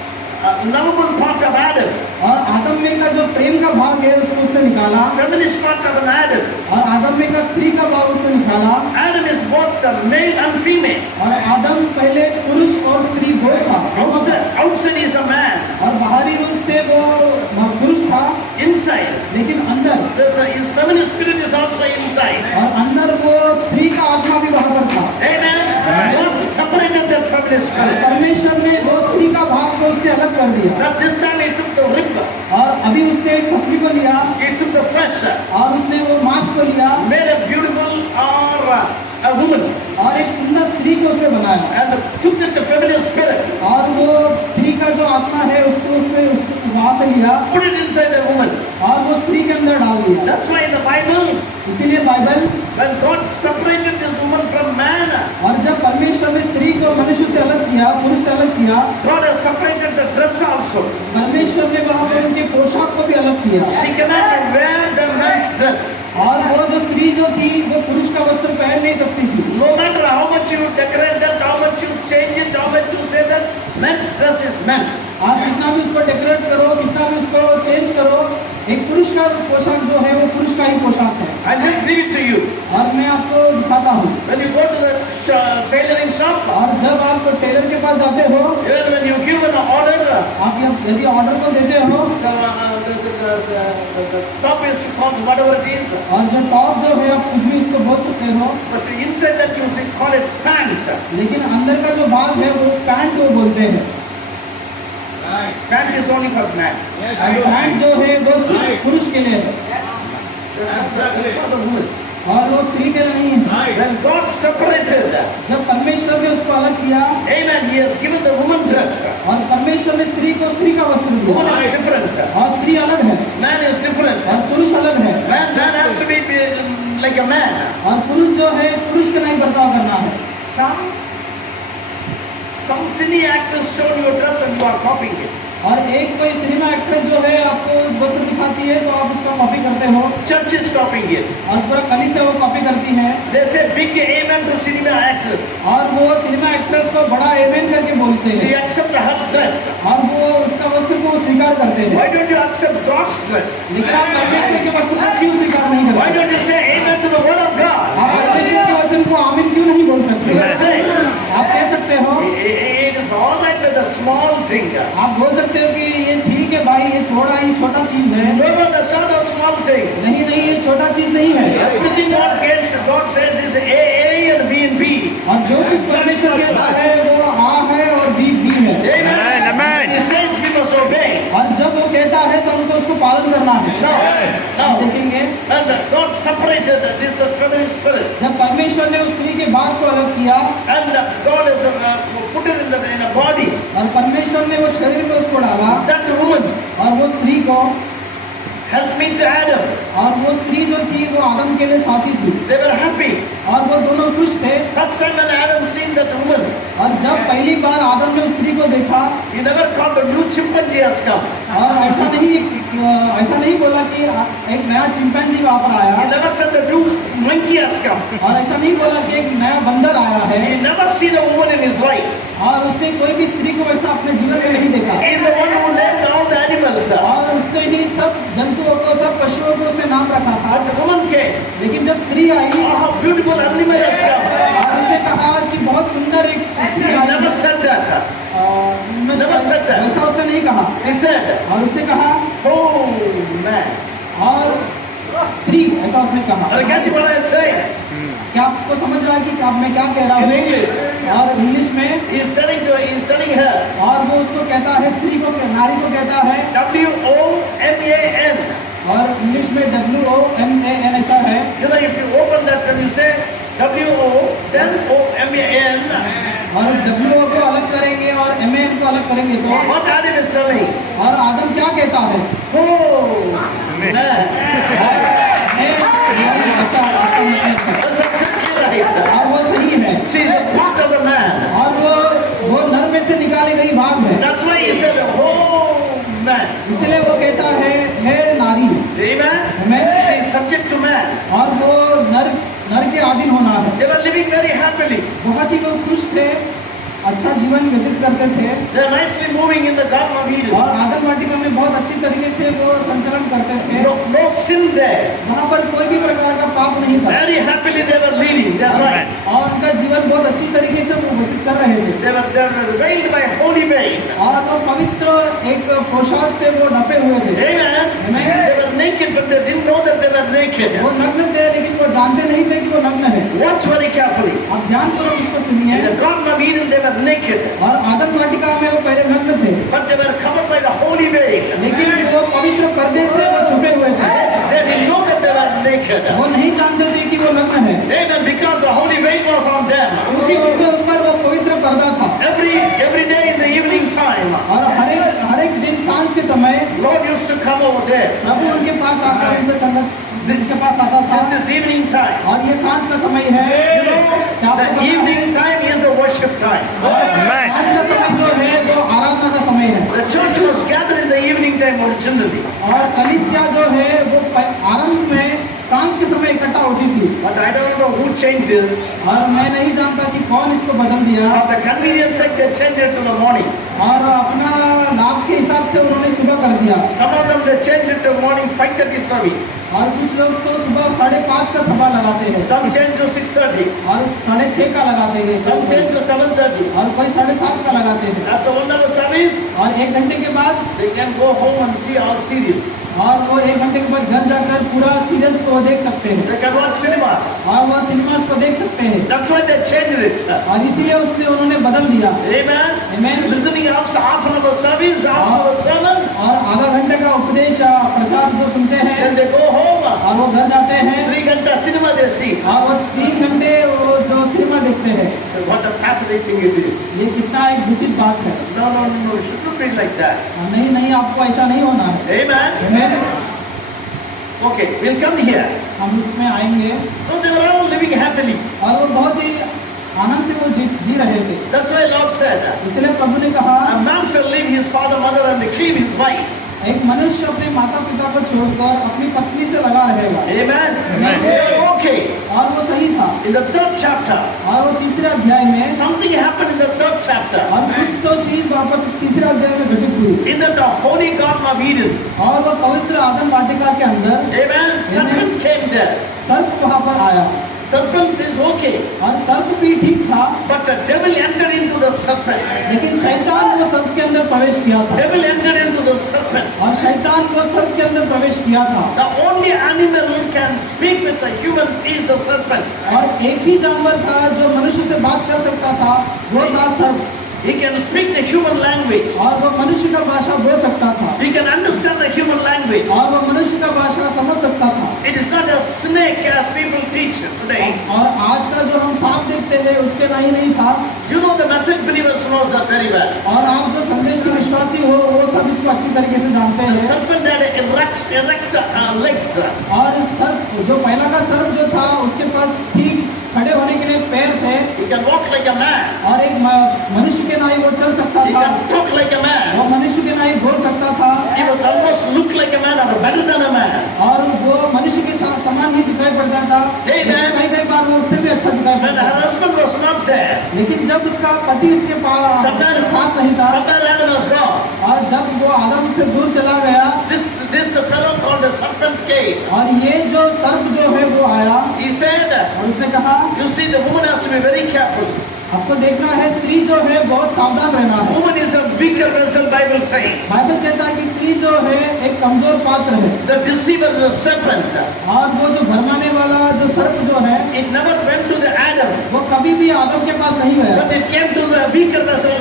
lovable part of Adam. और आदम में का जो प्रेम का भाग है उसको उसने निकाला Feminist part of an Adam. और आदम में का स्त्री का भाग उसने निकाला Adam is both male and female. और आदम पहले पुरुष और स्त्री दो था Outside is a man. और बाहरी रूप से वो पुरुष था Inside, लेकिन अंदर his feminine spirit is also inside. और अंदर वो स्त्री का आत्मा भी वहां पर था Amen. God separated that feminine और spirit. परमेश्वर ने वो स्त्री का भाग को उससे अलग कर दिया But this time he took the rib, और अभी उसने एक पत्नी को लिया he took the flesh, और उसने वो मांस को लिया made a beautiful or a woman, और एक सुंदर स्त्री को उसने बनाया and took the feminine spirit, और वो स्त्री का जो आत्मा है उसको उसने वहां से लिया put it inside the woman. और वो स्त्री के अंदर डाल दिया That's why in the Bible, इसीलिए Bible when God separated this woman from man, और जब परमेश्वर ने स्त्री को मनुष्य से अलग किया पुरुष से अलग किया God has separated the dress also. परमेश्वर ने वहां पर उनके पोशाक को भी अलग किया She cannot wear the man's dress. और वो जो स्त्री जो थी वो पुरुष का वस्त्र पहन नहीं सकती थी No matter how much you decorate that, how much you change it, how much you say that, men's dress is men. आप कितना भी उसको डेकोरेट करो कितना भी उसको चेंज करो एक पुरुष का पोशाक जो है वो पुरुष का ही पोशाक है I just give it to you. और मैं आपको दिखाता हूँ When you go to the tailoring shop, और जब आप टेलर के पास जाते हो even when you give an order, आप यदि ऑर्डर को देते हो the top is called whatever it is, और जो टॉप जो है आप कुछ भी उसको बोल सकते हो but inside that you call it pant. लेकिन अंदर का जो भाग है वो पैंट को बोलते हैं Pant is only for man. और पैंट जो है वो सिर्फ पुरुष के लिए है That's for the woman. और वो स्त्री के लिए नहीं है When God separated, जब परमेश्वर ने उसको अलग किया amen, He has given the woman dress. और परमेश्वर ने स्त्री को स्त्री का वस्त्र Woman दिया is different. और स्त्री अलग है Man is different. और पुरुष अलग है Man has to be like a man. और पुरुष जो है पुरुष का नहीं बर्ताव करना है Some silly actors show your dress and you are copying it. और एक कोई सिनेमा एक्ट्रेस जो है आपको वस्त्र दिखाती है तो आप उसका कॉपी करते हो Church is copying it. और पूरा कली से वो कॉपी करती है They say big amen to cinema actress. और वो सिनेमा एक्ट्रेस को बड़ा एवेंट करके बोलते She हैं accepts her dress. और वो उसका वस्त्र को स्वीकार करते हैं Why don't you accept God's dress? लेकिन आप परमेश्वर के वस्त्र को क्यों स्वीकार नहीं Why करते don't you say amen to the word of God? आप परमेश्वर के वचन को आमीन क्यों नहीं बोल सकते You say, आप कह सकते हो it is all right with a small thing. आप बोल सकते हो कि ये ठीक है भाई ये थोड़ा ही छोटा चीज है No, that's not a small thing. नहीं नहीं ये छोटा चीज नहीं है Everything God says is A and B and B. और जो कुछ परमेश्वर कहता है वो हाँ है और बी है Amen. Amen. He says we must obey. और जब वो कहता है तो हमको उसको पालन करना है Now, देखेंगे and God separated this feminine spirit, जब परमेश्वर ने उस स्त्री के भाग को अलग किया and God has put it in a body. और परमेश्वर ने वो शरीर में उसको डाला That woman और वो स्त्री को helped me to Adam. और वो स्त्री जो थी वो आदम के लिए साथी थी They were happy. और वो दोनों खुश थे First time when Adam seen that woman, और जब पहली बार आदम ने उस स्त्री को देखा he never called a new chimpanzee has come. और ऐसा नहीं बोला कि एक नया चिंपैंजी वहाँ पर He आया never said the new monkey has come. और ऐसा नहीं बोला कि एक नया बंदर आया है He never seen a woman in his life. और उसने कोई भी स्त्री को वैसा अपने जीवन में नहीं देखा He is the one who named all the animals. और उसने ही सब जंतुओं को सब पशुओं को उसने नाम रखा था But the woman came. लेकिन जब स्त्री आई Oh, how beautiful animal has come. और उसने कहा कि बहुत सुंदर एक स्त्री He I never said that. Never said that. वैसा उसने नहीं कहा He said, और उसने कहा oh man. और स्त्री ऐसा उसने कहा Are you getting what I say? क्या आपको समझ रहा है कि अब मैं क्या कह रहा In हूँ English, और इंग्लिश में he is telling her, और वो उसको कहता है स्त्री को नारी को कहता है W-O-M-A-N. WOMAN ऐसा है। You know, if you open that and you say WO, then OMAN, और WO को अलग करेंगे और MAN को अलग करेंगे तो what Adam is saying? और आदम क्या कहता है? Oh, man. That's exactly right. और वो सही है She is a part of the man. और वो नर में से निकाली गई भाग है। That's why he said, oh, man. इसलिए वो कहता है नारी। Amen? She is subject to man. और वो नर के अधीन होना है। They were living very happily. बहुत ही लोग खुश थे, अच्छा जीवन व्यतीत करते थे They are nicely moving in the Garden of Eden. और आदम वाटिका में बहुत अच्छी तरीके से वो संचरण करते थे। No sin there. वहाँ पर कोई भी प्रकार का पाप नहीं था Very happily they were living. That's right. और उनका जीवन बहुत अच्छी तरीके से वो व्यतीत कर रहे थे They were veiled by holy veil. और वो पवित्र एक पोशाक से वो ढपे हुए थे। Amen. They were naked, but they didn't know that they were naked. वो नग्न थे लेकिन वो जानते नहीं थे कि वो नग्न है। Watch very carefully. आप ध्यान करो इसको In सुनिए। the Garden of Eden they were naked, और आदम वाटिका में वो पहले नग्न थे but they were covered by the holy veil. लेकिन वो पवित्र पर्दे से वो छुपे हुए थे। They didn't know that they were naked. वो नहीं जानते थे कि वो नग्न है Amen. Because the holy veil was on them. क्योंकि उनके ऊपर वो पवित्र पर्दा था। Every day in the evening time, और हर एक दिन सांझ के समय Lord used to come over there. प्रभु उनके पास आता उनसे संगत उनके पास आता था This is evening time. और ये सांझ का समय है। You know, क्या आपको the पता है? evening time is the worship time. सांझ का समय जो है वो आराधना का समय है The church was gathered in the evening time originally. और कलीसिया जो है वो आरंभ में सांझ के समय इकट्ठा होती थी But I don't know who changed this. और मैं नहीं जानता कि कौन इसको बदल दिया For the convenience sake, they changed it to the morning. और अपना लाभ के हिसाब से उन्होंने सुबह कर दिया Some of them, they changed it to morning 5:30 service. और कुछ लोग तो सुबह 5:30 का सभा लगाते हैं Some changed to 6:30. और 6:30 का लगाते हैं Some changed to 7:30. और कोई 7:30 का लगाते हैं After 1 hour service, और 1 घंटे के बाद they can go home and see all serials. और वो 1 घंटे के बाद घर जाकर पूरा सीरियल्स को देख सकते हैं They can watch cinemas. और वो सिनेमास को देख सकते हैं That's why they changed it. और इसीलिए उसने उन्होंने बदल दिया Amen. Amen. Listening after half an hour service, half an hour sermon, और आधा घंटे का उपदेश प्रचार जो सुनते हैं then they go home. और वो घर जाते हैं 3 घंटा cinema they see. और वो 3 घंटे वो जो सिनेमा देखते हैं What a fascinating it is. ये कितना एक दूषित बात है No, it shouldn't be like that. नहीं आपको ऐसा नहीं होना है Amen. Amen. Okay, we'll come here. हम इसमें आएंगे So they were all living happily. और वो बहुत ही आनंद से वो जी रहे थे That's why Lord said, इसलिए प्रभु ने कहा a man shall leave his father, mother, and cleave his wife. एक मनुष्य अपने माता पिता को छोड़कर अपनी पत्नी से लगा रहेगा Amen. They were okay. और वो सही था In the 3rd chapter, और वो तीसरे अध्याय में something happened in the 3rd chapter. और कुछ तो चीज वहाँ पर तीसरे अध्याय में घटित हुई In the holy Garden of Eden. और वो पवित्र आदम वाटिका के अंदर Amen. Serpent came there. सर्प वहाँ पर आया Serpent is okay. और सर्प भी ठीक था But the devil entered into the serpent. लेकिन शैतान वो सर्प के अंदर प्रवेश किया था Devil entered into the serpent. और शैतान वो सर्प के अंदर प्रवेश किया था The only animal who can speak with the humans is the serpent. और एक ही जानवर था जो मनुष्य से बात कर सकता था वो था सर्प He can speak the human language. और वो मनुष्य का भाषा बोल सकता था He can understand the human language. और वो मनुष्य का भाषा समझ सकता था It is not a snake as people teach today. और आज का जो हम सांप देखते हैं उसके नहीं था You know the message believers know that very well. और आप जो संदेश के विश्वासी हो वो सब इसको अच्छी तरीके से जानते The हैं serpent had erect legs. और सर्प जो पहला का सर्प जो था उसके पास ठीक खड़े होने के लिए पैर थे He can walk like a man. और एक मनुष्य के नाई वो चल सकता He था can talk like a man. वो मनुष्य के नाई बोल सकता था He was almost look like a man or better than a man. और वो मनुष्य के समान ही दिखाई पड़ता था Amen. कई बार वो उससे भी अच्छा दिखाई When पड़ता her था husband was not there, लेकिन जब उसका पति उसके साथ नहीं था Satan Adam was gone. और जब वो आदम से दूर चला गया This fellow called the serpent came. और ये जो सर्प जो है वो आया He said, और उसने कहा you see, the woman has to be very careful. आपको देखना है स्त्री जो है बहुत सावधान रहना है Woman is a weaker vessel, Bible saying. Bible कहता है कि स्त्री स्त्री जो है एक कमजोर पात्र है The deceiver, the serpent, और वो जो भरमाने वाला जो सर्प जो है it never went to the Adam, वो कभी भी आदम के पास नहीं गया, but it came to the weaker vessel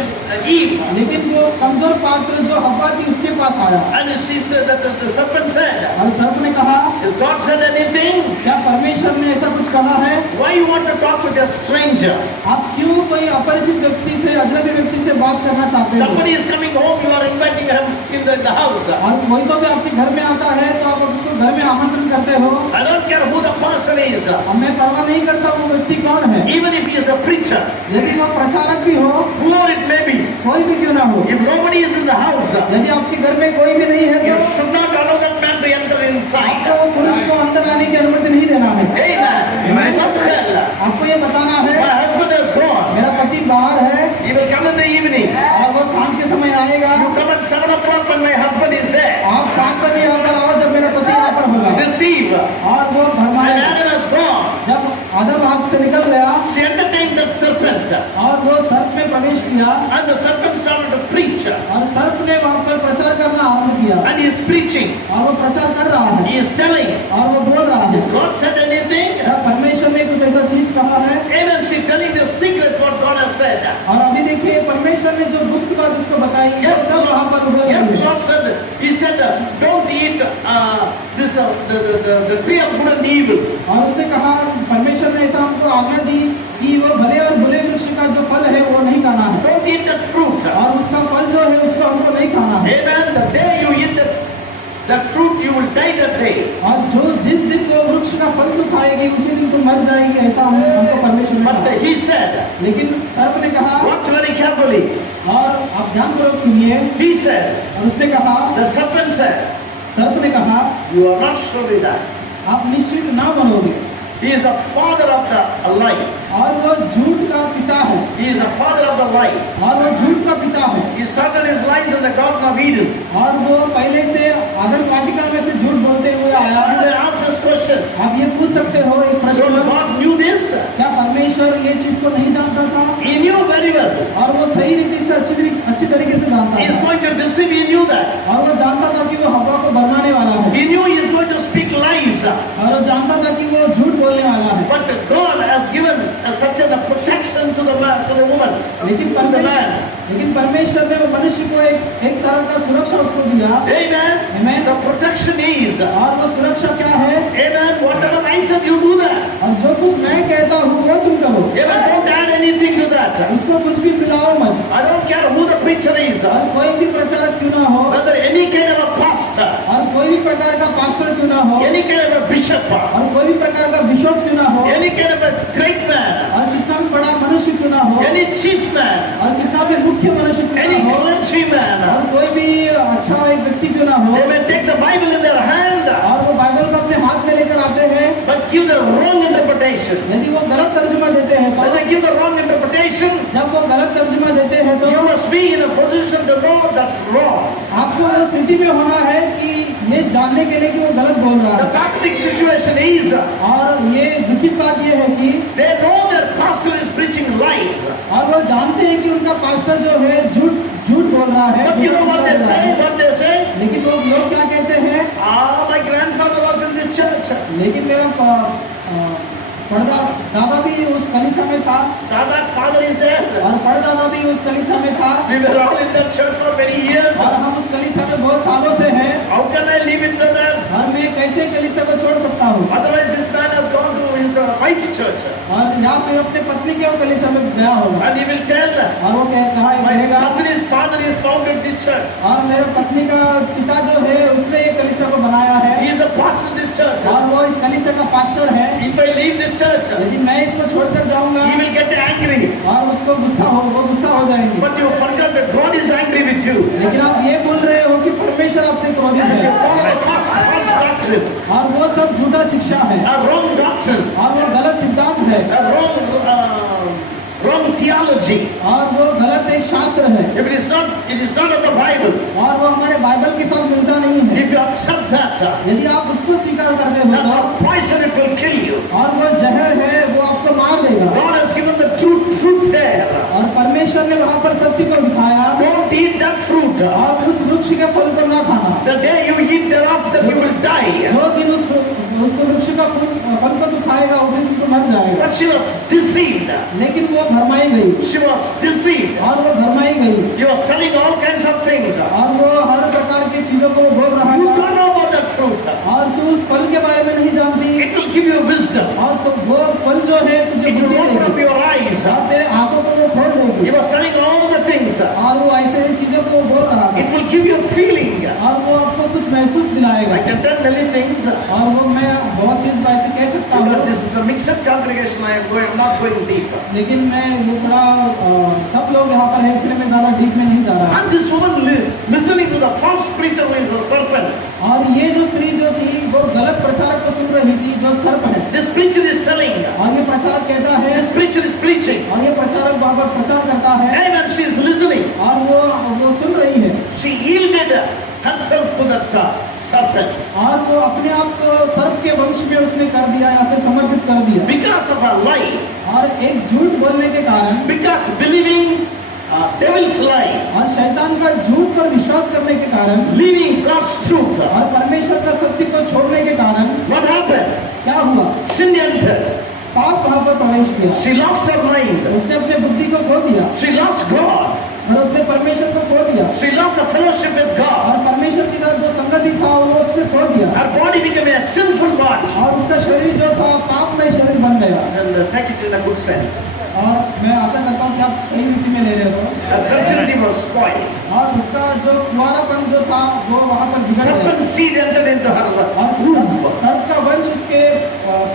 Eve. लेकिन वो कमजोर पात्र जो हव्वा थी उसके पास आया And she said that the serpent said, और सर्प ने कहा, "Has God said anything? क्या परमेश्वर ने ऐसा कुछ कहा है? Why you want to talk with a stranger? आप क्यों कोई अपरिचित व्यक्ति से, अजनबी व्यक्ति से बात करना चाहते हो? Somebody is coming home, you are inviting him in the house. और कोई तो भी आपके घर में आता है तो आप उसको घर में आमंत्रण करते हो। I don't care who the person is, अब मैं परवाह नहीं करता वो व्यक्ति कौन है, even if he is a preacher, यदि वो प्रचारक भी हो, whoever it may be. कोई भी क्यों ना हो, If nobody is in the house, यदि आपके घर में कोई भी नहीं है you तो should not allow that man to enter inside. आपको वो पुरुष को अंदर लाने की अनुमति नहीं देना है। Amen. You must tell, आपको ये बताना है, my husband has gone. मेरा पति बाहर है He will come in the evening. और वो शाम के समय आएगा। You come at 7 o'clock when my husband is there. आप 7 बजे यहाँ पर आओ जब मेरा पति यहाँ पर होगा। Deceive. और वो And भरमाएगा। Adam has gone. जब आदम हाथ से निकल गया She entertained that serpent. और वो सर्प में प्रवेश किया And the serpent started to preach. और सर्प ने वहाँ पर प्रचार करना आरंभ किया And he is preaching. और वो प्रचार कर रहा है He is telling. और वो बोल रहा है, God said anything? क्या परमेश्वर ने कुछ ऐसा चीज कहा है? Amen. She telling the secret what God has said. और अभी देखिए परमेश्वर ने जो गुप्त बात उसको बताई वो Yes, सब वहाँ पर उभर Yes, रही है। God said. He said, don't eat the tree of good and evil. और उसने कहा, परमेश्वर ने ऐसा हमको आज्ञा दी कि वो भले और बुरे वृक्ष का जो फल है वो नहीं खाना है Don't eat that fruit. और उसका फल जो है उसको हमको नहीं खाना है। Amen. The day you eat that fruit, you will die that day. और जो जिस दिन वो वृक्ष का फल तू खाएगी उसी दिन तू मर जाएगी, ऐसा हमको परमेश्वर ने But कहा। he said, लेकिन सर्प ने कहा, watch very carefully. और आप ध्यानपूर्वक सुनिए, He said, और उसने कहा, the serpent said, सर्प ने कहा, you are not surely that. आप निश्चित ना बनोगे। He is the father of the lie. और वो झूठ का पिता है, He is the father of the lie. और वो झूठ का पिता है। He started his lies in the Garden of Eden. और वो पहले से आदम वाटिका में से झूठ बोलते हुए आया। You may ask this question. आप ये पूछ सकते हो एक So प्रश्न, God knew this. क्या परमेश्वर ये चीज को नहीं जानता था? He knew very well. और वो सही रीति से अच्छी तरीके से जानता He is था going to deceive. He knew that. और वो जानता था कि वो हवा को भरमाने वाला है He knew he is going to speak lies. और वो जानता था कि वो झूठ बोलने वाला है। But God has given such a protection to the man, to the woman, लेकिन to the man. परमेश्वर ने वो मनुष्य को एक तरह का सुरक्षा उसको दिया। Amen. Amen. The protection is. और वो सुरक्षा क्या है? Amen. Whatever I said, you do that. और जो कुछ मैं कहता हूँ वो तुम करो, Amen. Don't add anything to that. उसको कुछ भी मिलाओ मत। I don't care who the preacher is. और कोई भी प्रचारक क्यों ना हो, Whether any kind of a pastor, और कोई भी प्रकार का पास्टर क्यों ना हो, any kind of a bishop, और कोई भी प्रकार का बिशप क्यों ना हो, any kind of a great man, और कितना भी बड़ा मनुष्य क्यों ना हो, any chief man, और कितना भी मुख्य मनुष्य क्यों any ना हो, clergyman, और कोई भी अच्छा एक व्यक्ति क्यों ना हो, they may take the Bible in their hand, और वो बाइबल को अपने हाथ में लेकर आते हैं, but give the wrong interpretation. यदि वो गलत तर्जुमा देते हैं When तो they give the wrong interpretation, जब वो गलत तर्जुमा देते हैं तो you must be in a position to know that's wrong. आपको उस स्थिति में होना है कि ये जानने के लिए कि वो गलत बोल रहा The है। backtick situation is, और ये दुखित बात ये है कि they know their pastor is preaching lies. और वो जानते हैं कि उनका पास्टर जो है झूठ बोल रहा है, But you know what they say? What they say? लेकिन वो लोग क्या कहते हैं? My grandfather was in the church. लेकिन मेरा दादा भी उस कलीसिया में था That father is there. और परदादा भी उस कलीसिया में था We were all in that church for many years. और हम उस कलीसिया में बहुत सालों से हैं How can I leave it to them? और मैं कैसे कलीसिया को छोड़ सकता हूँ? Otherwise, this man has gone to his wife's church. और यहाँ पे अपने पत्नी के वो कलीसिया में गया होगा And he will tell, और वो कहा my कहेगा, company's father is founded this church. और मेरे पत्नी का पिता जो है उसने ये कलीसिया को बनाया है He is the pastor of this church. और वो इस कलीसिया का पास्टर है। If I leave this church, यदि मैं इसको छोड़कर जाऊंगा he will get angry. और उसको गुस्सा हो जाएंगे। But you forgot that God is angry with you. लेकिन आप ये बोल रहे हो कि परमेश्वर आपसे क्रोधित You है follow a false doctrine, और वो सब झूठा शिक्षा है a wrong doctrine, और वो गलत सिद्धांत है a wrong theology. और वो गलत एक शास्त्र है If it is not of the Bible. और वो हमारे बाइबल के साथ मिलता नहीं है। If you accept that, यदि आप उसको स्वीकार करते हो that's तो a poison, it will kill you. और वो जहर है वो आपको मार देगा। God has given the fruit there. और परमेश्वर ने वहाँ पर सत्य को दिखाया Don't eat that fruit. और उस वृक्ष के फल को ना खाना। The day you eat thereof, that you will die. जो दिन उस वृक्ष का फल को तू खाएगा उस दिन तू मर जाएगा। But she was deceived. लेकिन वो भरमाई गई She was deceived. और वो भरमाई गई He was telling all kinds of things. और वो हर प्रकार की चीजों को बोल रहा You था don't know about the truth. और तू उस फल के बारे में नहीं जानती It will give you wisdom. और तो वो फल जो है तुझे It will बुद्धि open up देगी your eyes. और तेरे आंखों को वो खोल He देगी was telling all the things. और वो ऐसे ही चीजों को बोल रहा था It will give you a feeling. और वो आपको कुछ महसूस दिलाएगा I can tell many things. और वो मैं बहुत चीज ऐसे कह सकता Because हूँ this is a mixed congregation, I'm not going deep. लेकिन मैं ये थोड़ा सब लोग यहाँ पर है इसलिए मैं ज्यादा डीप में नहीं जा रहा And this woman listening to the false preacher who is a serpent. और ये जो स्त्री जो थी वो गलत प्रचारक को सुन रही थी जो सर्प है This preacher is telling. और ये प्रचारक कहता है This preacher is preaching. और ये प्रचारक वहाँ पर प्रचार करता है And when she is listening, और वो सुन रही है she yielded herself to that serpent. और वो अपने आप को सर्प के वंश में उसने कर दिया या फिर समर्पित कर दिया Because of her lie, और एक झूठ बोलने के कारण because believing devil's lie, और शैतान का झूठ पर विश्वास करने के कारण leaving God's truth, और परमेश्वर का सत्य को छोड़ने के कारण what happened? क्या हुआ Sin entered. पाप वहाँ पर प्रवेश किया She lost her mind. उसने अपने बुद्धि को खो दिया She lost God. और उसने परमेश्वर को खो दिया She lost the fellowship with God. और परमेश्वर के साथ जो संगति था वो उसने खो दिया Her body became a sinful body. और उसका शरीर जो था पापमय शरीर बन गया And take it in a good sense. और मैं आशा करता हूँ कि आप सही रीति में ले रहे हो Her virginity was spoiled. और उसका जो कुंवारापन जो था वो वहाँ पर बिगड़ गया Serpent seed entered into her और womb. सर्प का वंश उसके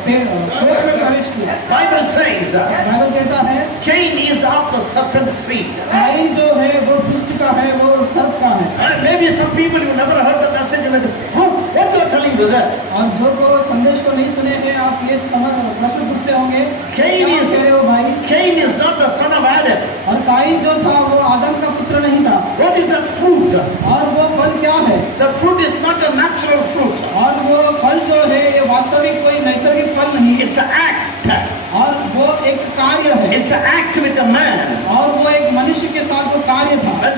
पेट में प्रवेश किया Bible says बाइबल कहता है Cain is of the serpent seed. Cain जो है वो दुष्ट का है वो सर्प का है And maybe some people you never heard the message and like, oh, what you are telling brother? और जो को संदेश को नहीं सुने हैं आप ये प्रश्न पूछते होंगे क्या कह रहे हो भाई Cain is not the son of Adam. और काइन जो था वो आदम का पुत्र नहीं था What is that fruit? और वो फल क्या है The fruit is not a natural fruit. और वो फल जो है ये वास्तविक कोई नैसर्गिक फल नहीं It's an act. और वो एक कार्य है It's an act with a man. और वो एक मनुष्य के साथ वो कार्य था When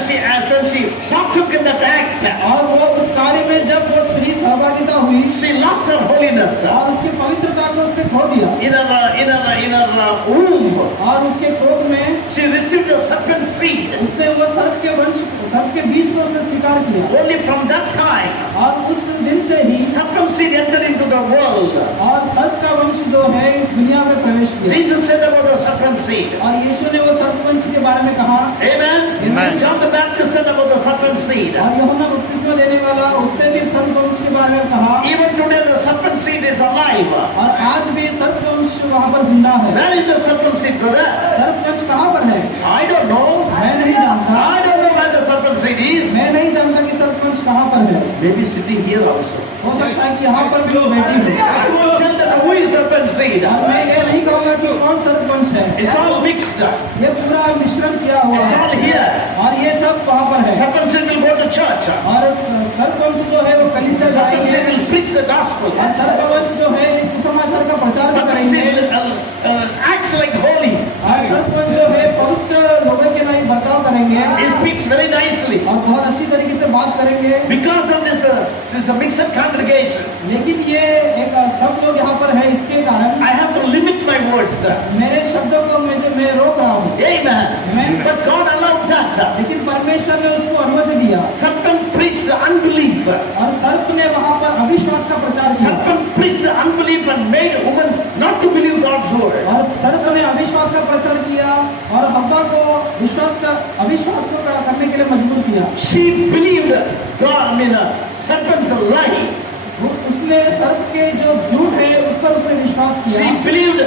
she partook in that act, और वो उस कार्य में जब वो स्त्री सहभागिता हुई she lost her holiness. और उसकी पवित्रता को उसने खो दिया In her womb, और उसके कोख में she received the serpent seed. उसने वो सर्प के बीज को उसने स्वीकार किया Only from that time, और उस दिन से ही serpent seed entered into the world. और सर्प का वंश जो है इस दुनिया में प्रवेश किया Jesus said about the serpent seed. और यीशु ने वो सर्प वंश के बारे में कहा Amen. Amen. John the Baptist said about the serpent seed. और यूहन्ना बपतिस्मा देने वाला उसने भी सर्प वंश के बारे में कहा Even today the serpent seed is alive. और आज भी सर्प वंश वहाँ पर जिंदा है Where is the serpent seed, brother? सर्प वंश कहाँ पर है I don't know. मैं नहीं जानता I don't know where the serpent seed is. मैं नहीं जानता कि सर्प वंश कहाँ पर है Maybe sitting here also. हो सकता है कि यहाँ पर भी लोग बैठी हो I won't tell that who is serpent seed. और मैं ये नहीं कहूँगा कि कौन सर्प वंश है It's all mixed. ये पूरा मिश्रण किया हुआ It's है all here. और ये सब वहाँ पर है Serpent seed will go to church. और सर्प वंश जो है वो कलीसिया Serpent seed जाएंगे will preach the gospel. और सर्प वंश जो है इस सुसमाचार का प्रचार भी Serpent करेंगे seed acts like holy. और सर्प वंश जो है पवित्र लोगों के नहीं बर्ताव करेंगे He speaks very nicely. और बहुत अच्छी तरीके से बात करेंगे Because of this mixed congregation, लेकिन ये एक सब लोग यहाँ पर है इसके कारण I have to limit my words. मेरे शब्दों को मैं रोक रहा हूँ Amen. Amen. But God allowed that. लेकिन परमेश्वर ने उसको अनुमति दिया Serpent preached unbelief. और सर्प ने वहाँ पर अविश्वास का प्रचार किया Serpent preached unbelief and made woman not to believe God's word. और सर्प ने अविश्वास का प्रचार किया और हव्वा को अविश्वास को करने के लिए मजबूर किया She believed God, serpent's lie. उसने सर्प के जो झूठ है उस पर उसने विश्वास किया She believed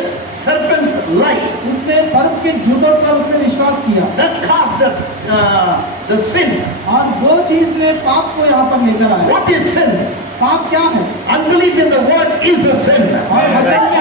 serpent's lie. उसने सर्प के झूठों पर उसने विश्वास किया That caused the sin. और वो चीज ने पाप को यहाँ पर लेकर आया What is sin? पाप क्या है Unbelief in the word is the sin. और वचन में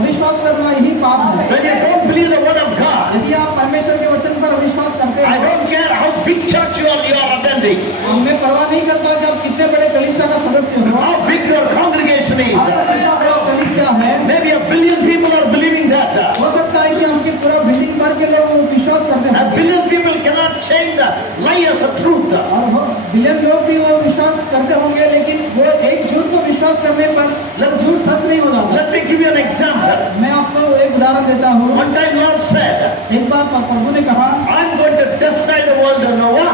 अविश्वास करना यही पाप है When you don't believe the word of God, यदि आप परमेश्वर के वचन पर अविश्वास करते I हैं don't care how big church you are attending, हमें परवाह नहीं करता कि आप कितने बड़े कलीसिया का सदस्य हो how big your congregation आपका is. कितना बड़ा कलीसिया है Maybe 1 billion people are believing that. हो सकता है कि हमके पूरा बिल्डिंग भर के लोग विश्वास करते 1 हैं billion people cannot change the lie as a truth. और बिलियन लोग भी वो विश्वास करते होंगे, लेकिन वो एक झूठ को विश्वास करने पर वो झूठ सच नहीं हो जाता। Let me give you an example. मैं आपको एक उदाहरण देता हूँ। One time Lord said, एक बार प्रभु ने कहा, I'm going to destroy the world of Noah.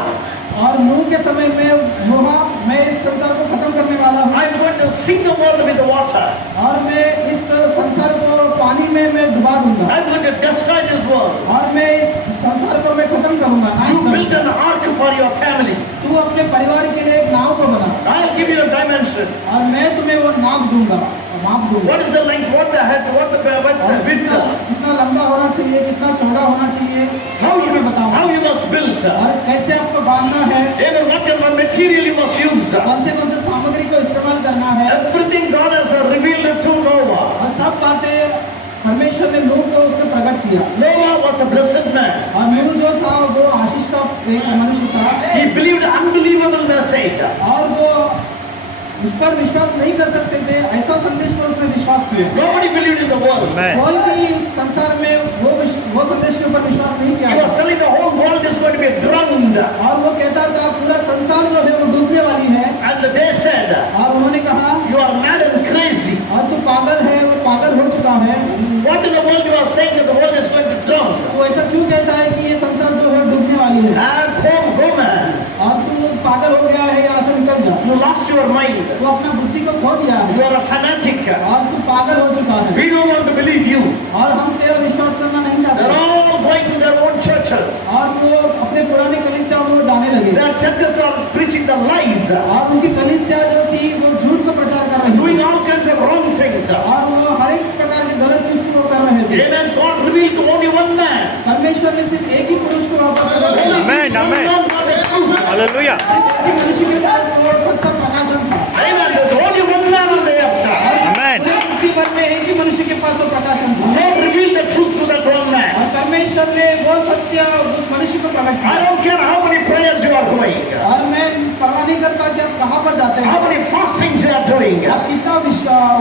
और नूह के समय में नोहा, मैं इस संसार को खत्म करने वाला हूँ I'm going to sink the world with the water. और मैं इस संसार को पानी में मैं डुबा दूंगा I'm going to destroy this world. और मैं इस संसार को मैं खत्म करूंगा। You build an ark for your family. तू अपने परिवार के लिए एक नाव को बना I'll give you a dimension. और मैं तुम्हें वो नाप दूंगा, माप दूंगा। What is the length? What the height? What the width? कितना लंबा होना चाहिए, कितना चौड़ा होना चाहिए, How you मैं बताऊंगा। how you must build? और कैसे आपको बांधना है, Even whatever material you must use. कौन से सामग्री को इस्तेमाल करना है, Everything God has revealed to Noah. और सब बातें परमेश्वर ने नूह को उसने प्रकट किया। Noah was a blessed man. और नूह जो था वो आशीष का एक मनुष्य था He believed unbelievable message. और वो उस पर विश्वास नहीं कर सकते थे, ऐसा संदेश पर उसने विश्वास किया। Nobody believed in the world. कोई भी इस संसार में वो संदेश के ऊपर विश्वास नहीं He किया was telling the whole world is going to be drowned. और वो कहता था पूरा संसार जो है वो डूबने वाली है। And they said, और उन्होंने कहा you are mad and crazy. और तू पागल है, वो पागल हो चुका है। What in the world you are saying that the world is going to drown? तो ऐसा क्यों कहता है कि ये संसार जो है डूबने वाली है? And home, woman, और तू पागल हो गया है, यहाँ से निकल जा। you lost your mind. तू अपना बुद्धि को खो दिया You है are a fanatic. और तू पागल हो चुका है We don't want to believe you. और हम तेरा विश्वास करना नहीं They're चाहते। all going to their own churches. और वो अपने पुराने कलीसिया में वो जाने लगे Their churches are preaching the lies, और उनकी कलीसिया जो थी वो झूठ को प्रचार कर रही doing थी all kinds of wrong things. और वो हर एक प्रकार के गलत चीज को वो कर रहे थे। Amen. God revealed to only one man. परमेश्वर ने सिर्फ एक ही पुरुष को वापस Only किया। Amen, one amen. man got the truth. Hallelujah. एक ही मनुष्य के पास वो सत्य प्रकाशन था। Amen. There's only one man on the earth. Amen. पूरे पृथ्वी भर में एक ही मनुष्य के पास वो प्रकाशन था God revealed the truth to that one man. और परमेश्वर ने वो सत्य उस मनुष्य को प्रकट I किया। don't care how many prayers you are doing, और मैं परवाह नहीं करता कि आप कहाँ पर जाते how हैं, many fastings you are doing, आप कितना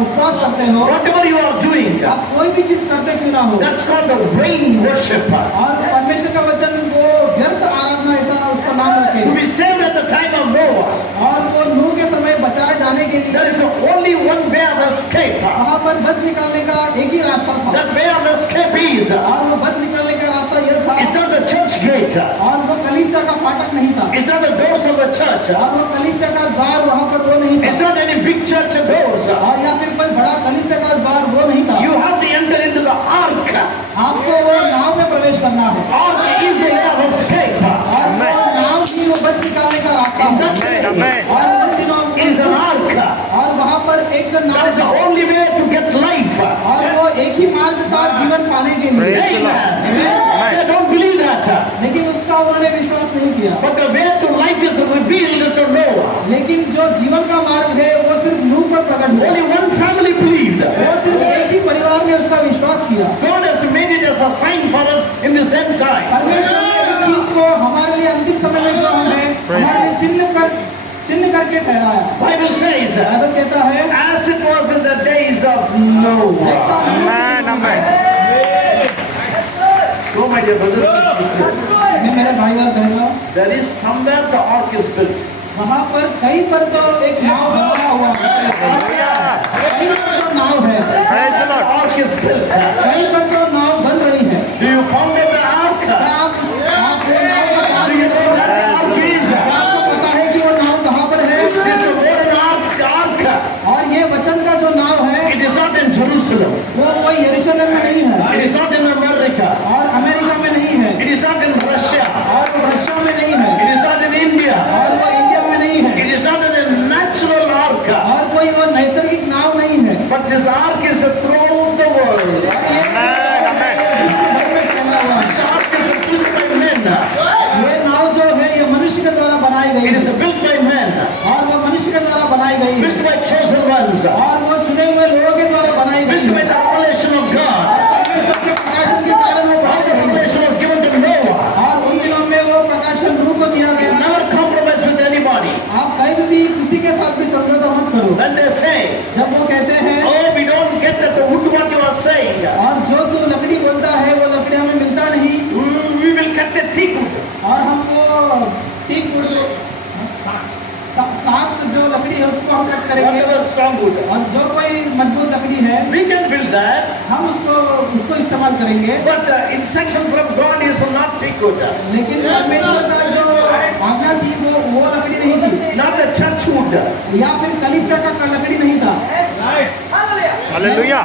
उपवास करते हो, whatever you are doing, आप कोई भी चीज करते क्यों ना हो, that's called the vain worship. और परमेश्वर का वचन वो व्यर्थ आराधना ऐसा उसका नाम To रखे। be saved at the time of Noah, और वो नूह के समय बचाए जाने के लिए there is only one way of escape. वहाँ पर बच निकालने का एक ही रास्ता था That way of escape is, और वो बच निकालने का रास्ता यह था it's not the church gate, और वो कलीसिया का फाटक नहीं था it's not the doors of the church, और वो कलीसिया का द्वार वहाँ पर वो नहीं it's था not any big church doors. और या फिर कोई बड़ा कलीसिया का द्वार वो नहीं था। You have to enter into the ark. आपको वो नाव में प्रवेश करना है Ark is the way of escape. और वो नाव ही वो बच निकालने का रास्ता है Amen. Amen. और उन दिनों It is an ark. और वहाँ पर एक That नाव is the था only way to get life. और वो एक ही मार्ग था जीवन पाने के लिए, Praise the Lord. Amen. They don't believe that. लेकिन उसका उन्होंने विश्वास नहीं किया। But the way to life is revealed to Noah. लेकिन जो जीवन का मार्ग है वो सिर्फ नूह पर प्रकट हुआ। Only one family believed. वो सिर्फ एक ही परिवार ने उसका विश्वास किया। God has made it as a sign for us in this end time. परमेश्वर ने इस चीज को हमारे लिए अंतिम समय में जो हम हैं हमारे लिए चिन्ह करके ठहराया। Bible says, बाइबल कहता है as it was in the days of Noah. Amen. Amen. So my dear brothers and sisters, मैं मेरे भाई और बहनों, there is somewhere the ark is built. वहाँ पर कहीं पर तो एक नाव बना हुआ है, कहीं पर तो नाव है, Praise the The Lord. ark is built. कहीं पर तो नाव बन रही है। Do you found the ark? आपको नाव का कार्य है, Please. आपको पता है कि वो नाव कहाँ पर है This word ark. और ये वचन का जो नाव है It is not in Jerusalem. वो कोई यरूशलेम में नहीं है It is not in America. और अमेरिका में नहीं है It is not in Russia. और वो रशिया में नहीं है It is not in India. और वो इंडिया में नहीं है It is not in a natural ark. और कोई वो नैसर्गिक नाव नहीं है। But this ark is throughout the world. और ये Amen. Amen. विश्व भर में फैला हुआ है। The ark is built by men. ये नाव जो है ये मनुष्य के द्वारा बनाई गई It is है built by men. और वो मनुष्य के द्वारा बनाई गई है Built by chosen ones. और वो चुने हुए लोगों के द्वारा बनाई गई Built by है। the revelation of God. परमेश्वर के प्रकाशन के कारण वो All बनाई the गई है revelation was given to Noah. और उन दिनों में वो प्रकाशन रूप को दिया गया। Never compromise with anybody. आप कहीं भी किसी के साथ भी समझौता मत करो। When they say, जब वो कहते हैं oh, we don't get at the wood what you are saying. और जो तू लकड़ी बोलता है वो लकड़ी हमें मिलता नहीं We will cut the thick wood. और हमको ठीक सात जो लकड़ी है उसको हम कट करेंगे Whatever strong wood. और जो कोई मजबूत लकड़ी है We can build that. हम उसको इस्तेमाल करेंगे। But instruction from God is not take wood. लेकिन परमेश्वर का जो आज्ञा थी वो लकड़ी नहीं थी, Not the church wood. या फिर कलीसिया का लकड़ी नहीं था। Hallelujah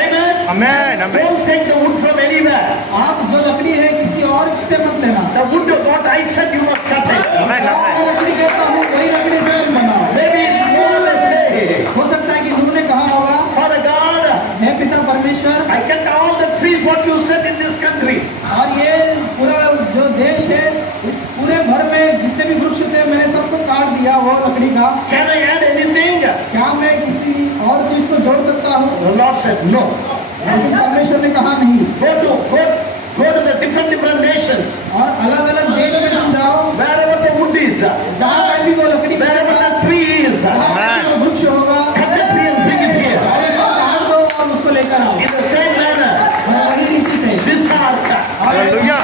Amen. Amen amen Don't take the wood from anywhere. आप जो लकड़ी है किसी और से मत लेना। The wood of what I said you must cut it. आमेन आमेन मैं लकड़ी कहता हूँ वही लकड़ी से बनाओ। Maybe Noah may say, हो सकता है कि नूह ने कहा होगा, Father God, हे पिता परमेश्वर, I cut all the trees what you said in this country. और ये पूरा जो देश है इस पूरे भर में जितने भी वृक्ष थे मैंने सबको काट दिया वो लकड़ी का। Can I add anything? क्या मैं किसी और चीज को जोड़ सकता हूँ? The Lord said no. लेकिन परमेश्वर ने कहा नहीं। Go to the different nations. और अलग अलग देश में तुम जाओ, Wherever the wood is, जहाँ कहीं भी वो लकड़ी wherever मिलेगा, the tree is, जहाँ भी वो वृक्ष होगा, cut the tree and bring it here. काट दो और उसको लेकर आओ। In the same manner, और वही रीति से this ark, hallelujah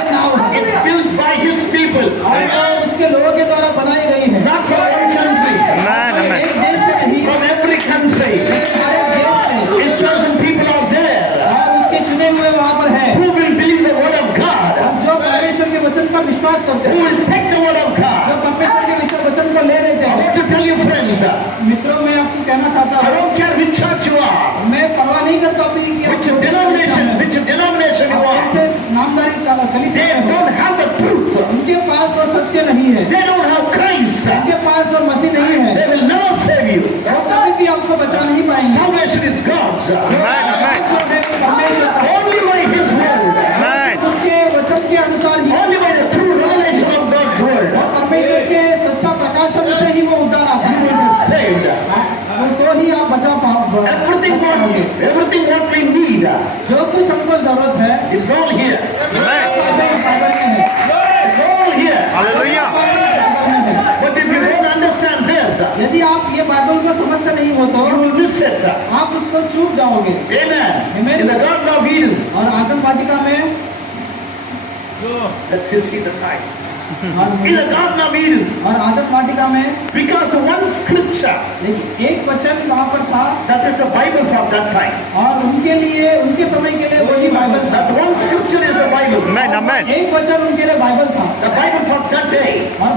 it's built by His people, और उसके लोगों के द्वारा बनाई गई है। not from one country, आमेन आमेन एक देश से नहीं, from every country. हर एक देश से। His chosen people are there और उसके चुने हुए वहाँ पर है, who will believe the word of God, और जो परमेश्वर के वचन पर विश्वास करते who हैं, will take the word of जो God. परमेश्वर के वचन को ले लेते I हैं। want to tell you, friends, मित्रों, मैं आपको कहना चाहता I हूँ, don't care which church you are, मैं परवाह नहीं करता हूँ कि which denomination you are. Namdhari They कलीसिया में हो, don't have the truth. उनके पास वो सत्य नहीं है, They don't have Christ. उनके पास वो मसीह नहीं है, They will never save you. वो कभी भी आपको बचा नहीं पाएंगे। Salvation is God's. आमेन आमेन जो है परमेश्वर का, Only by His word. आमेन उसके वचन के अनुसार ही, Only by the true revelation of God's word. और परमेश्वर के सच्चा प्रकाशन से ही वो उद्धार आता You will है, be saved. तो ही आप बचा पाओगे। Everything what we need जो कुछ हमको जरूरत है is all here. Amen Bible में है, It's all here. Hallelujah Bible में है। But if you don't understand this, यदि आप ये बाइबल को समझते नहीं हो तो you will miss it. आप उसको चूक जाओगे। Amen. In the Garden of Eden, और आदम वाटिका में let us see the time. और In the Garden of Eden, और आदम वाटिका में because one scripture, लेकिन एक वचन वहाँ पर था, that is the Bible from that time. और उनके लिए उनके समय के लिए वही बाइबल था। That one scripture is the Bible. आमेन आमेन एक वचन उनके लिए बाइबल था, The Bible from that day. और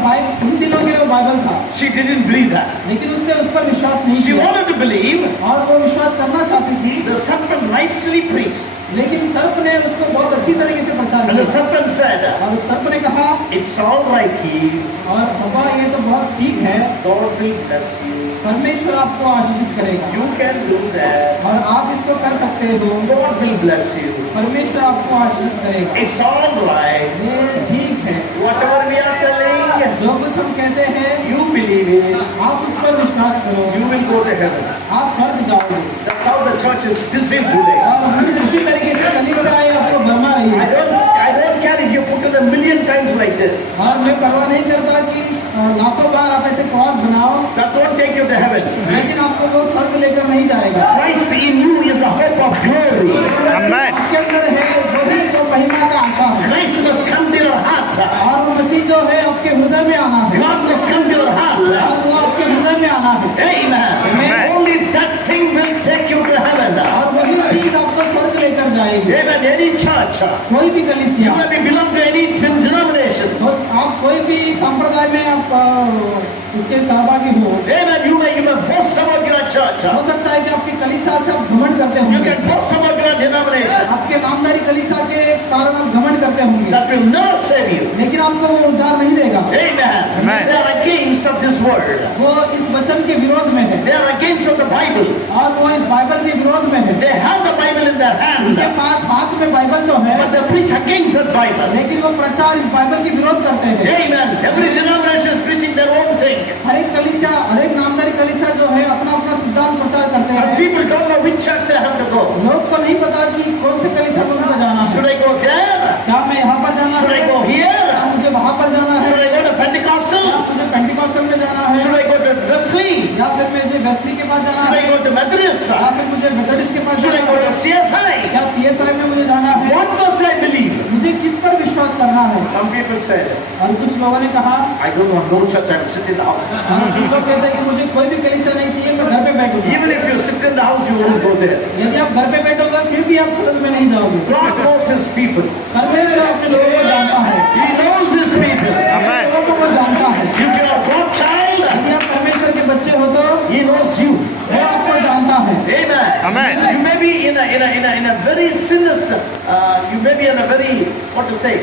उन दिनों के लिए वो बाइबल था, She didn't believe that. लेकिन उसने उस पर विश्वास नहीं She किया, wanted to believe. और वो विश्वास करना चाहती थी, The serpent nicely preached. लेकिन सर्प ने उसको बहुत अच्छी तरीके से प्रचार And the किया, serpent said, और सर्प ने कहा, it's all right, Eve. और हवा ये तो बहुत ठीक है, God will bless you. परमेश्वर आपको आशीषित करेगा, You can do that. और आप इसको कर सकते हो, God will bless you. परमेश्वर आपको आशीषित करेगा। It's all right. ये ठीक है, Whatever we are telling, जो कुछ हम कहते हैं you believe it. आप उस पर विश्वास करो, You will go to heaven. आप स्वर्ग जाओगे। That's how the church is deceived today. और हम इसी तरीके से कलीसिया आपको भरमा रही I है, don't care if you put it a million times like this. और मैं परवाह नहीं करता कि लाखों बार आप ऐसे क्रॉस बनाओ, That won't take you to heaven. लेकिन आपको वो स्वर्ग लेकर नहीं जाएगा। Christ in you is the hope of glory. आमेन आपके अंदर है वही वो महिमा का आशा है, Christ must come to your heart. और वो मसीह जो है आपके हृदय में आना है, God must come to your heart. और वो आपके हृदय में आना है, Amen. Only that thing will take you to heaven. और वही चीज आपको स्वर्ग लेकर जाएगी। Amen. Any church, कोई भी you कलीसिया, may be belong to any denomination. तो आप कोई भी संप्रदाय में आप उसके सहभागी हो, Amen. You may boast about your church. हो सकता है कि आपकी कलीसिया से आप घमंड करते You होंगे, can boast about your denomination. आपके नामदारी कलीसिया के कारण आप घमंड करते होंगे, That will never save you. लेकिन आपको वो उद्धार नहीं देगा। Amen. Amen. They are against of this word. वो इस वचन के विरोध में है, They are against of the Bible. और वो इस बाइबल के विरोध में है। They have the Bible in their hand. उनके पास हाथ में बाइबल तो है, But they preach against the Bible. लेकिन वो प्रचार इस बाइबल के विरोध करते हैं। Amen. Every denomination is preaching their own thing. हर एक कलीसिया, हर एक नामदारी कलीसिया जो है अपना अपना सिद्धांत प्रचार करते And हैं। people don't know which church they have to go. लोग को नहीं पता कि कौन से कलीसिया को उनको जाना है। Should I go there? क्या मैं यहाँ पर जाना Should I है, go क्या here? मुझे वहाँ पर जाना है, Should I go to Pentecostal? क्या मुझे पेंटिकॉस्टल में जाना है, Should I go to Wesley? या फिर मुझे वेस्ली के पास जाना Should है, I go to Methodist? या फिर मुझे मेथोडिस्ट के पास Should I जाना go है, to CSI? क्या CSI में मुझे जाना है। What must I believe? मुझे किस पर विश्वास करना है? Some people say, और कुछ लोगों ने कहा, I don't want no church, I'm sitting in the house. कुछ लोग कहते हैं कि मुझे कोई भी कलीसिया नहीं चाहिए, मैं घर पे बैठूंगा। Even if you sit in the house, you won't go there. यदि आप घर पे बैठोगे फिर भी आप चर्च में नहीं जाओगे। God knows his people. परमेश्वर अपने लोगों को जानता है, He knows his people. Amen. लोगों को वो जानता है। If you are God's child, यदि आप परमेश्वर के बच्चे हो तो he knows you. वो आपको जानता है। Amen. Amen. You may be in a very sinister, you may be in a very, what to say,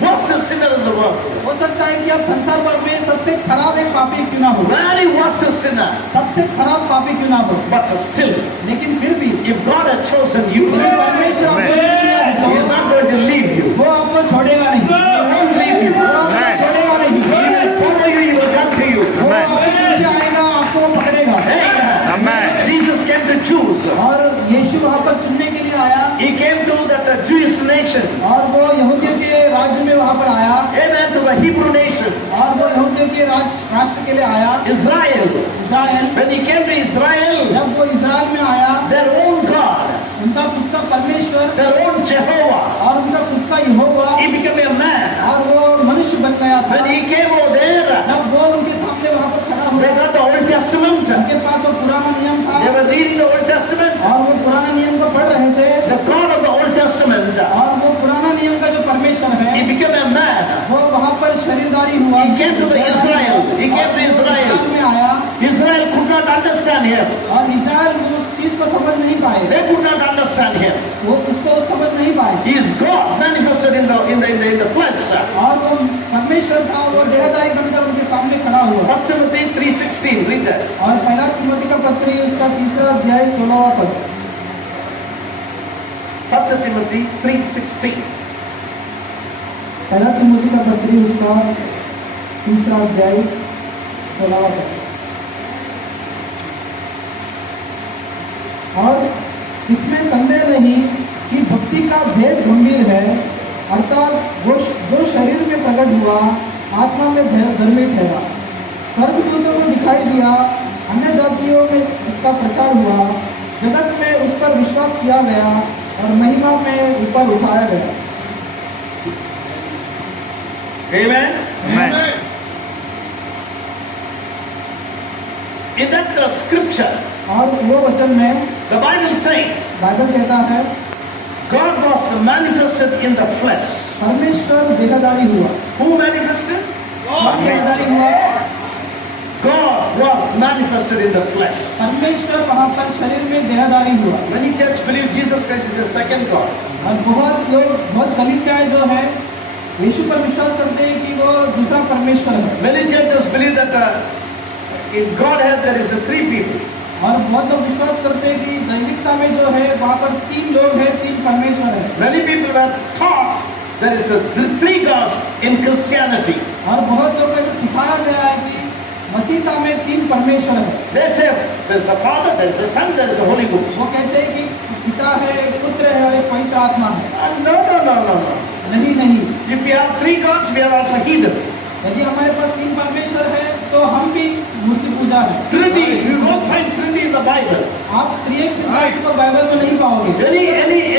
worst sinner in the world. हो सकता है कि आप संसार भर में सबसे खराब एक पापी क्यों ना हो, Very worst sinner. सबसे खराब पापी क्यों ना हो, But still, लेकिन फिर भी if God has chosen you, यदि परमेश्वर आपको चुन लिया है he is तो not going to leave you. वो आपको छोड़ेगा नहीं, वो He won't leave you. आपको छोड़ेगा नहीं, He will follow you, he will come to you. वो आपके पीछे आएगा, आपको वो पकड़ेगा। Amen. Amen. Jesus came to choose. और यीशु वहाँ पर चुनने के लिए आया, He came to that Jewish nation. और वो यहूदियों के राज्य में वहाँ पर आया, Amen. To the Hebrew nation. और वो यहूदियों के राष्ट्र के लिए आया, Israel. Israel. When he came to Israel, जब वो इस्राएल में आया, their own God, उनका खुद का परमेश्वर their own Jehovah, और उनका खुद का यहोवा, he became a man. और वो मनुष्य बन गया था। When he came over there, जब वो उनके सामने वहाँ पर खड़ा they हुआ, got the Old Testament. उनके पास वो पुराना नियम था, They were reading the Old Testament. और वो पुराना नियम को पढ़ रहे थे, The God of the Old Testament, और वो पुराना नियम का जो परमेश्वर है, he became a man. वो वहाँ पर शरीरदारी हुआ। He came to the Israel. He came to Israel Israel. में आया, Israel could not understand him. और इस्राएल उस चीज को समझ नहीं पाए, They could not understand him. वो उसको समझ नहीं पाए, He is God manifested in the flesh. और वो परमेश्वर था, वो देहधारी बनकर उनके सामने खड़ा हुआ। 1 Timothy 3:16. Read that. और पहला तिमोथी का पत्री उसका 3 अध्याय 16वां पद। 1 Timothy 3:16. पहला तिमोथी का पत्री उसका 3 अध्याय 16वां पद। और इसमें संदेह नहीं कि भक्ति का भेद गंभीर है, अर्थात वो जो शरीर में प्रकट हुआ आत्मा में धर्मी ठहरा, स्वर्गदूतों को दिखाई दिया, अन्य जातियों में उसका प्रचार हुआ, जगत में उस पर विश्वास किया गया और महिमा में ऊपर उठाया गया। Amen. Amen. In that scripture, और वो वचन में the Bible says, बाइबल कहता है, God was manifested in the flesh. परमेश्वर देहधारी हुआ। Who manifested? देहधारी हुआ, God was manifested in the flesh. परमेश्वर वहाँ पर शरीर में देहधारी हुआ। Many churches believe Jesus Christ is the second God. और बहुत कलीसियाएं जो है यीशु पर विश्वास करते हैं कि वो दूसरा परमेश्वर है। Many churches believe that in Godhead there is three people. और बहुत लोग विश्वास करते हैं कि दैविकता में जो है वहाँ पर 3 लोग हैं, 3 परमेश्वर है। Many people have taught there is three gods in Christianity. और बहुत लोगों को सिखाया गया है कि मसीहता में 3 परमेश्वर है। They say there is a Father, there is a Son, there is a Holy Ghost. वो कहते हैं कि पिता है, पुत्र है और एक पवित्र आत्मा है। No. नहीं। If we have three gods, we are also heathen. यदि हमारे पास 3 परमेश्वर है तो हम भी मूर्ति पूजा है। Trinity, you won't find Trinity in the Bible. आप त्रिएक सिद्धांत को बाइबल में नहीं पाओगे।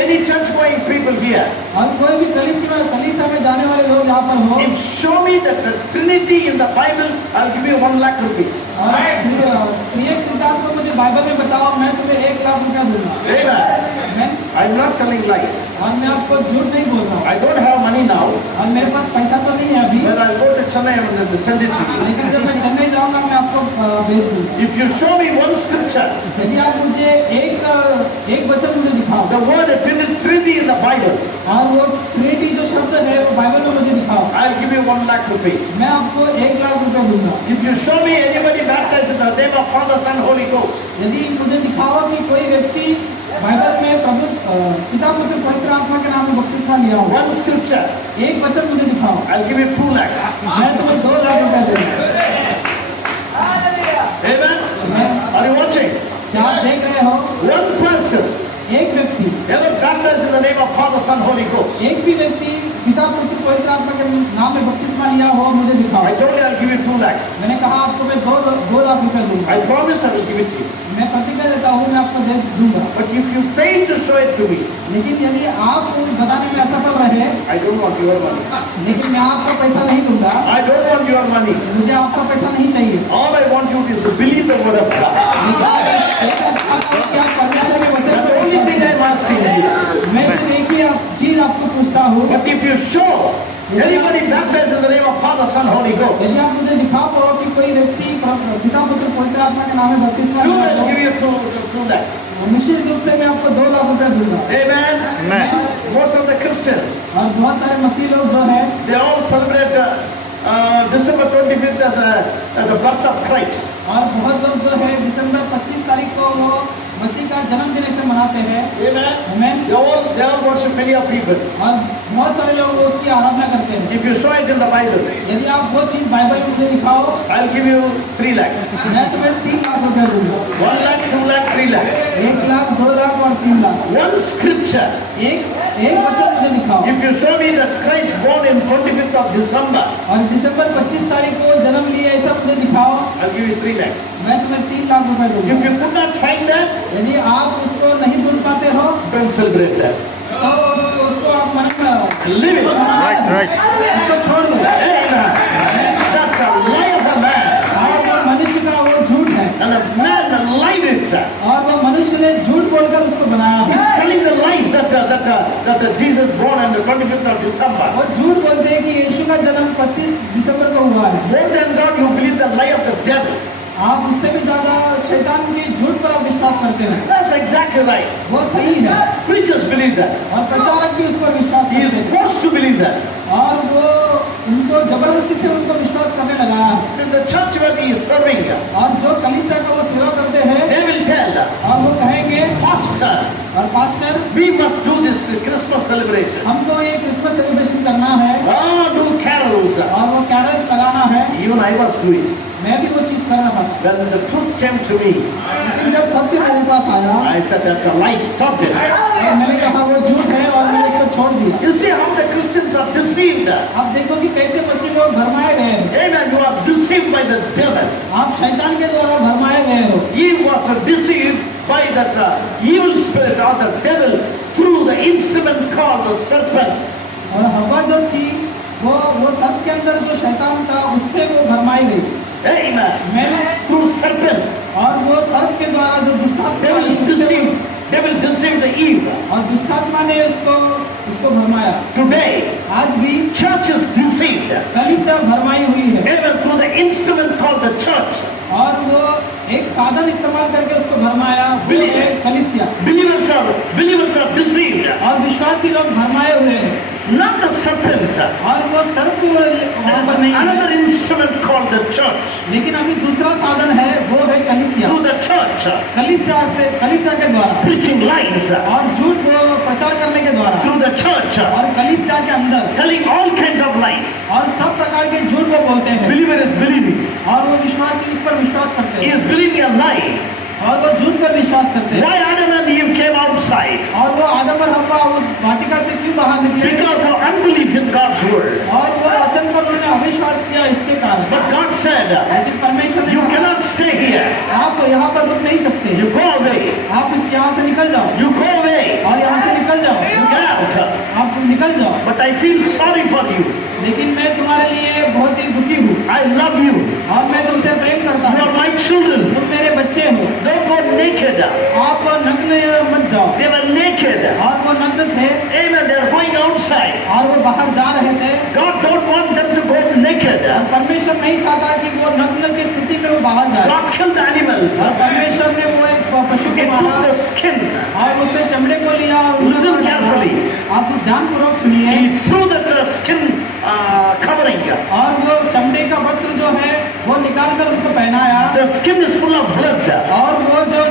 Any church going people here, और कोई भी कलीसिया में जाने वाले लोग यहाँ पर हो, if show me that the Trinity in the Bible, I'll give you 1 lakh rupees. और त्रिएक सिद्धांत को मुझे बाइबल में बताओ, मैं तुम्हें 1 लाख रुपया दूंगा। Amen. I'm not telling lies. और मैं आपको झूठ नहीं बोल रहा हूँ। I don't have money now, और मेरे पास पैसा तो नहीं है अभी, but I'll go to Chennai and send it to you. लेकिन जब मैं चेन्नई जाऊँगा मैं आपको भेज दूँगा। If you show me one scripture, यदि आप मुझे एक वचन मुझे दिखाओ, the word Trinity in the Bible, और वो ट्रिनिटी जो शब्द है वो बाइबल में मुझे दिखाओ, I'll give you 1 lakh rupees. मैं आपको 1 लाख रुपया दूंगा। If you show me anybody baptized in the name of Father, Son, Holy Ghost, यदि मुझे दिखाओ कि कोई व्यक्ति बाइबल में प्रभु पिता पुत्र पवित्र आत्मा के नाम में बपतिस्मा लिया हो, one scripture, एक वचन मुझे दिखाओ, I'll give you 2 lakhs. मैं तुम्हें 2 लाख रुपया दूंगा। Amen? Are you watching? क्या आप देख रहे हो? One person एक व्यक्ति, ever baptized in the name of Father, Son, Holy Ghost. एक भी व्यक्ति पिता पुत्र पवित्र आत्मा के नाम में बपतिस्मा लिया हो मुझे दिखाओ। I told you I'll give you 2 lakhs. मैंने कहा आपको मैं 2 लाख रुपया दूंगा। I promise I will give it to you. मैं प्रतिज्ञा देता हूँ मैं आपको दे दूंगा। But if you fail to show it to me. लेकिन यदि आप बताने में असफल रहे, I don't want your money. लेकिन मैं आपका पैसा नहीं लूंगा, I don't want your money. मुझे आपका पैसा नहीं चाहिए। All I want you is to believe the word of God. लेकिन एक अच्छा काम कि आप परमेश्वर के वचन That's को the only thing I'm asking you. मैं सिर्फ एक ही चीज आपको पूछता हूँ, But if you show anybody baptized in the name of Father, Son, Holy Ghost, यदि आप मुझे दिखा पाओ कि कोई व्यक्ति पिता पुत्र पवित्र आत्मा के नाम में बपतिस्मा sure लिया I'll हो, give you two lakhs. निश्चित रूप से मैं आपको 2 लाख रुपए दूंगा। Amen. Amen. Most of the Christians, और बहुत सारे मसीह लोग जो है they all celebrate December 25th as the birth of Christ. और बहुत लोग जो है दिसंबर 25 तारीख को वो मसीह का जन्मदिन ऐसे मनाते हैं। Amen. Amen. They all worship many of people. और बहुत सारे लोग वो उसकी आराधना करते हैं। If you show it in the Bible, यदि आप वो चीज बाइबल में मुझे दिखाओ, I'll give you 3 lakhs. मैं तुम्हें 3 लाख रुपए दूंगा। 1 lakh, 2 lakh, 3 lakhs. 1 lakh, 2 lakh और 3 लाख। One scripture. एक वचन मुझे दिखाओ। If you show me that Christ born in 25th of December, और दिसंबर 25 तारीख को जन्म लिया ऐसा मुझे दिखाओ, I'll give you 3 lakhs. मैं तुम्हें 3 लाख रुपए If दूंगा। you could not find that, यदि आप उसको नहीं ढूंढ पाते हो don't celebrate that. तो उसको आप मन में Live it. Right. उसको छोड़ दो। Amen. That's the lie of a man. और वो मनुष्य का वो झूठ है, And a man lied it. और वो मनुष्य ने झूठ बोलकर उसको बनाया है। Telling the lies that Jesus born on the 25th of December. वो झूठ बोलते हैं कि यीशु का जन्म 25 दिसंबर को हुआ है। More than that, you believe the lie of the devil. आप उससे भी ज्यादा शैतान की झूठ पर आप विश्वास करते हैं। That's exactly right. वो सही है Preachers believe that. और प्रचारक भी उस पर विश्वास He is करते हैं forced to believe that. और वो उनको जबरदस्ती से उनको विश्वास करने लगा है। In the church where he is serving, और जो कलीसिया का वो सेवा करते हैं they will tell, और वो कहेंगे Pastor, और pastor we must do this Christmas celebration. हमको ये क्रिसमस सेलिब्रेशन करना है Do carols. और वो कैरल्स लगाना है। Even I was doing. मैं भी वो चीज करना था, When the truth came to me, लेकिन जब सत्य मेरे पास आया I said, that's a lie. Stop it. और मैंने कहा वो झूठ है और मैंने इसको छोड़ दिया। You see how the Christians are deceived. आप देखो कि कैसे मसीह लोग भरमाए गए हैं। Amen. You are deceived by the devil. आप शैतान के द्वारा भरमाए गए हो। Eve was deceived by that evil spirit or the devil through the instrument called the serpent. और हवा जो थी वो सब के अंदर जो शैतान था उससे वो भरमाई गई। Amen. मैंने Through serpent. और वो सर्प के द्वारा जो दुष्टात्मा Devil deceived the Eve. और दुष्टात्मा ने उसको भरमाया। Today, आज भी church is deceived. कलीसिया भरमाई हुई है Amen. Through the instrument called the church. और वो एक साधन इस्तेमाल करके उसको भरमाया, वो है कलीसिया। Believers are deceived. और विश्वासी लोग भरमाए हुए हैं Not the serpent. और वो सर्प वहाँ पर There नहीं is है। another instrument called the church. लेकिन अभी दूसरा साधन है वो है कलीसिया। Through the church, कलीसिया के द्वारा preaching lies. और झूठ वो प्रचार करने के द्वारा Through the church, और कलीसिया के अंदर telling all kinds of lies. और सब प्रकार के झूठ वो बोलते हैं Believer is believing. और वो विश्वासी उस पर विश्वास करते He हैं is believing a lie. और वो झूठ पर विश्वास करते हैं। Why Adam and Eve came outside? और वो आदम और हव्वा उस वाटिका से क्यों बाहर निकले? Because of unbelief in God's word. और वो वचन पर उन्होंने अविश्वास किया इसके कारण। But God said, ऐसे परमेश्वर ने you कहा, cannot stay here. आप तो यहाँ पर रुक नहीं सकते, You go away. आप यहाँ से निकल जाओ You go away. और यहाँ से निकल जाओ, You get out. आप निकल जाओ। But I feel sorry for you. लेकिन मैं तुम्हारे लिए बहुत ही दुखी हूँ I love you. और मैं तुमसे प्रेम करता You हूँ। are my children. तुम मेरे बच्चे हो, Don't go naked. आप नग्न मत जाओ। They were naked. और वो नग्न थे Amen. They are going outside. और वो बाहर जा रहे थे। God don't want them to go naked. और परमेश्वर नहीं चाहता कि वो नग्न की स्थिति में वो बाहर जाए। God killed the animals. और परमेश्वर ने वो एक पशु He को took मारा the skin. और उसके चमड़े को लिया और Listen carefully. आप ध्यानपूर्वक सुनिए। He threw the skin covering. और वो चमड़े का वस्त्र जो है वो निकाल कर उसको पहनाया The skin is full of blood. और वो जो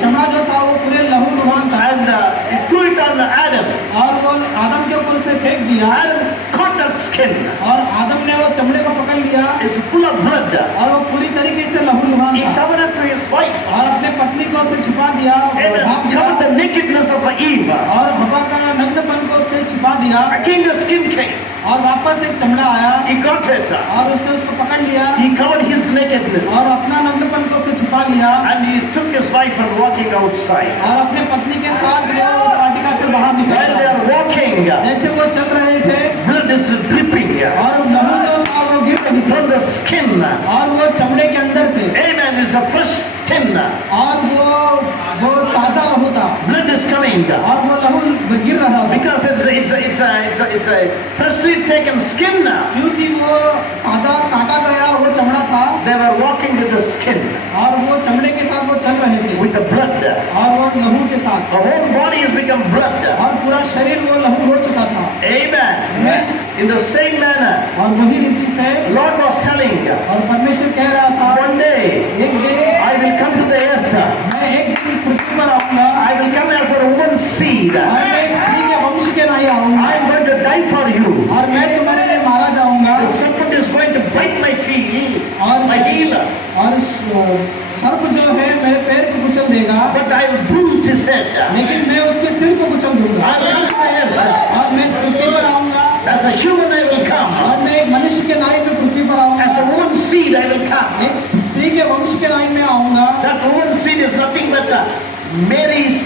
चमड़ा जो था वो पूरे लहू लुहान था And he threw it on Adam. और वो आदम के ऊपर से फेंक दिया Adam caught that skin. और आदम ने वो चमड़े को पकड़ लिया It's full of blood. और वो पूरी तरीके से लहू लुहान He था covered it to his wife. और अपने पत्नी को उससे छिपा दिया, Amen. ढांप दिया Covered the nakedness of Eve. और हवा का नग्नपन को उससे छिपा दिया Again the skin came. और वापस एक चमड़ा आया He got it. और उसने उसको पकड़ लिया He covered his nakedness. और अपना नग्नपन को उससे छिपा लिया and he took his wife and walking outside. और अपने पत्नी के साथ वो वाटिका से बाहर While निकल they गया। are walking, जैसे वो चल रहे थे blood is dripping और लहू जो था वो गिर रही थी from the skin. और वो चमड़े के अंदर से Amen. It's a fresh skin. और वो ताजा लहू था Blood is coming और वो लहू गिर रहा था because it's a freshly taken skin. क्योंकि वो ताजा काटा गया वो चमड़ा था They were walking with the skin, और वो चमड़े के साथ वो चल रहे थे with the blood. और वो लहू के साथ The whole body has become blood. और पूरा शरीर वो लहू हो चुका था Amen. In the same manner, और वही रीति से Lord was telling, और परमेश्वर कह रहा था one day एक दिन I will come to the earth. मैं एक दिन पृथ्वी पर आऊंगा I will come as a woman's seed. और मैं एक स्त्री के वंश के नहीं आऊंगा I am going to die for you. और मैं तुम्हारे लिए मारा जाऊंगा The serpent is going to bite my feet, और my heel, और सर्प जो है मेरे पैर को कुचल देगा but I will bruise his head. लेकिन मैं उसके सिर को कुचल दूंगा I will come to the earth. और मैं पृथ्वी पर आऊंगा As a human I will come. और मैं एक मनुष्य के नाई में पृथ्वी पर आऊंगा As a woman's seed I will come. एक स्त्री के वंश के नाई में आऊंगा That woman's seed is nothing but Mary's.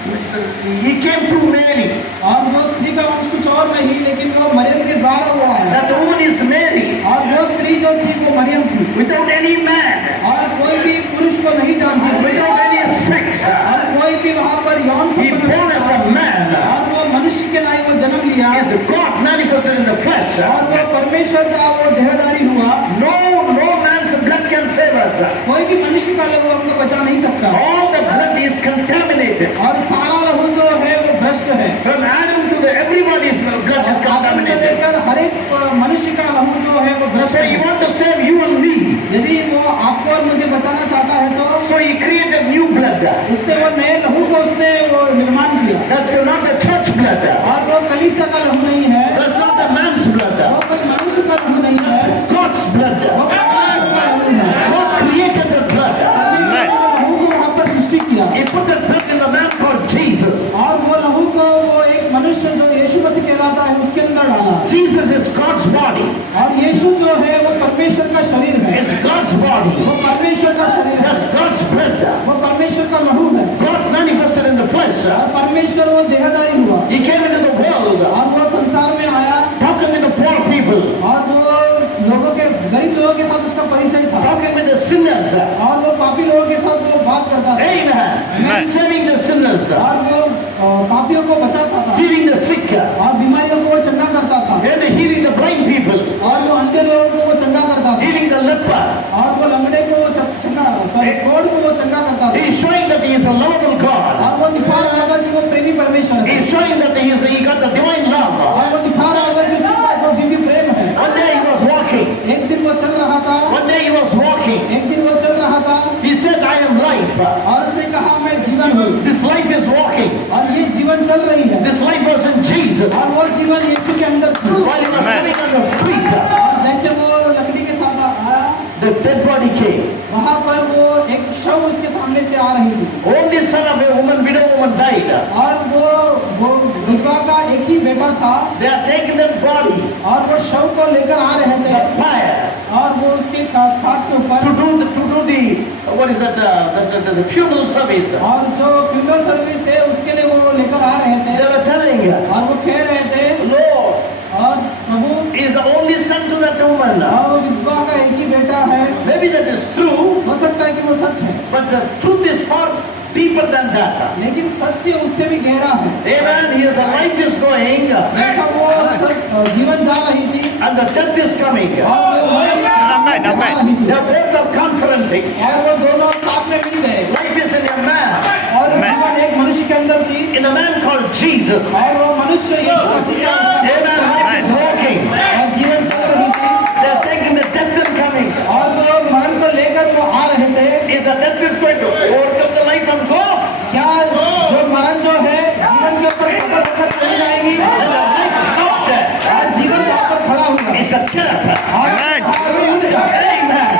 He came through Mary. और वो स्त्री का वंश कुछ और नहीं लेकिन वो मरियम के द्वारा हुआ है That woman is Mary. और वो स्त्री जो थी वो मरियम थी Without any man, और कोई भी पुरुष को नहीं जानती थी without any sex, और कोई भी वहाँ पर यौन he संबंध born नहीं as a था। man. और वो मनुष्य के नाई वो जन्म लिया He is God manifested in the flesh. और वो परमेश्वर का वो देहधारी हुआ No man's blood can save us. कोई भी मनुष्य का लहू हमको बचा नहीं सकता All the blood is contaminated. और सारा लहू जो है वो भ्रष्ट है From Adam to everybody's blood is आदम से contaminated. लेकर हर एक मनुष्य का लहू जो है वो भ्रष्ट So है he wants to save you and me. यदि वो आपको और मुझे बचाना चाहता है तो So he created new blood. उसने वो नए लहू को उसने वो निर्माण किया That's not the church blood. और वो कलीसिया का लहू नहीं है That's not the man's blood. वो कोई मनुष्य का लहू नहीं है God's blood. वो परमेश्वर का लहू है God created the blood. लहू को वहाँ पर सृष्टि किया He put the blood in the man called Jesus. और वो लहू को वो एक मनुष्य जो यीशु मसीह कहलाता है उसके अंदर डाला Jesus is God's body. और यीशु जो है वो परमेश्वर का शरीर है It's God's body. वो परमेश्वर का शरीर है That's God's blood. वो परमेश्वर का लहू है God manifested in the flesh. और परमेश्वर वो देहधारी हुआ He came into the world, और वो संसार में आया talking with the poor people, और वो लोगों के गरीब लोगों के साथ उसका परिचय था talking with the sinners. और वो पापी लोगों के साथ वो बात करता था Amen. Saving the sinners, और वो पापियों को बचाता था healing the sick, और बीमारियों को वो चंगा करता था and healing the blind people, और वो अंधे लोगों को वो चंगा करता था healing the leper. और वो लंगड़े को वो चंगा सॉरी कोढ़ को वो चंगा करता था He is showing that he is a lovable God. और वो दिखा रहा था कि वो प्रेमी परमेश्वर He है is showing that he got the divine love. और वो दिखा रहा था कि उसको दिव्य प्रेम है One day he was walking. एक दिन वो चल रहा था One day he was walking. एक दिन वो चल रहा था He said, I am life. और उसने कहा मैं जीवन हूँ This life is walking. और ये जीवन चल रही है This life was in Jesus. और वो जीवन यीशु के अंदर थी While he was sitting on the street, और जैसे वो लकड़ी के साथ आया the dead body came. वहाँ पर वो एक शव उसके सामने से आ रही थी Only son of a woman, widow woman died. और वो विधवा का एक ही बेटा था They are taking that body, और वो शव को लेकर आ रहे थे the fire, और वो उसके खाट के ऊपर to do the what is that, the funeral service. और जो फ्यूनरल सर्विस है उसके लिए वो लेकर आ रहे थे They were telling, और वो कह रहे थे Lord, और प्रभु he is the only son to that woman. और वो विधवा का एक ही बेटा है Maybe that is true, हो सकता है कि वो सच है but the truth is far deeper than that. लेकिन सत्य उससे भी गहरा है Amen. He is the life is going, ऐसा वो जीवन जा रही थी and the death is coming. और वो Amen, जा amen. रही थी They are both are confronting. और वो दोनों साथ में मिल गए Life is in a man, और जीवन एक मनुष्य के अंदर थी in a man called Jesus. और वो मनुष्य यीशु मसीह के अंदर Amen. Life is walking. और जीवन चल रही थी They are taking the death and coming. और वो मरण को लेकर वो आ रहे थे Is the death is going to overcome the life and go? क्या जो मरण जो है जीवन के ऊपर प्रबल होकर चली जाएगी And the life stopped there. और जीवन वहाँ पर खड़ा हुआ It's a death. Amen. और वो उठ जाए Amen.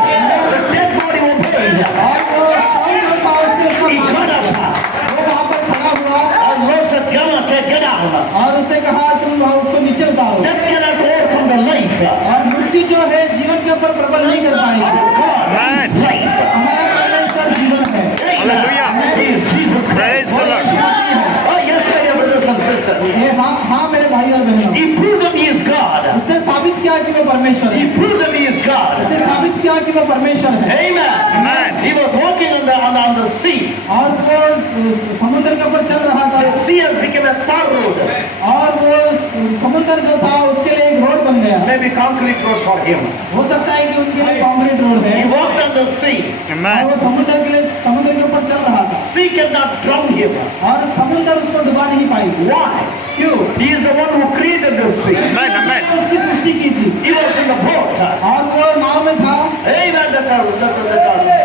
The dead body will pay. और वो शव जो था उसके He ऊपर got up. वो वहाँ पर खड़ा हुआ And Lord said, come on, get down. और उसने कहा तुम वहाँ उसको नीचे उतारो Death cannot overcome the life. और मृत्यु जो है जीवन के ऊपर प्रबल नहीं कर पाएगी God Amen. is life. हमारा परमेश्वर ये हाँ मेरे भाई और बहनों, He proved that he is God. उसने साबित किया कि वो परमेश्वर है, He proved that he is God. उसने साबित किया कि वो परमेश्वर है। Amen. Amen. He was walking on the sea. और वो समुद्र के ऊपर चल रहा था, The sea has become a tar road. और वो समुद्र जो था उसके लिए एक रोड बन गया। Maybe concrete road for him. हो सकता है कि उनके लिए कंक्रीट रोड है, He walked on the sea. और Amen. वो समुद्र के ऊपर चल रहा था, Sea cannot drown him. और समुद्र उसको डुबा नहीं पाई। Why? क्यों? He is the one who created the sea. Amen. Amen. उसने उसकी सृष्टि की थी, He was in the boat. और वो नाव में था, Amen.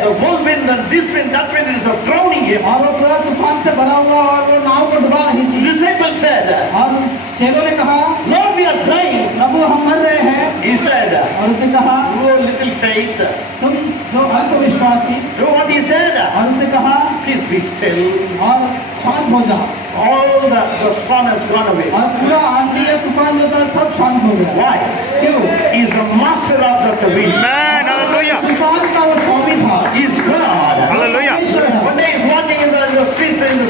The whirlwind and this wind, that wind is drowning him. और वो पूरा तूफान से भरा हुआ और वो नाव को डुबा रही थी। Disciples said, और चेलों ने कहा, Lord, we are dying. प्रभु हम मर रहे हैं। He said, और उसने कहा, oh little faith. तुम जो अल्पविश्वासी, You know what he said? और उसने कहा, Please be still. और शांत हो जाओ। All the storm has gone away. और पूरा आंधी या तूफान जो था सब शांत हो गया। Why? क्यों? He is the master of the wind. Amen. Hallelujah. तूफान का वो स्वामी था, He is God. Hallelujah. परमेश्वर है। One day he is walking in the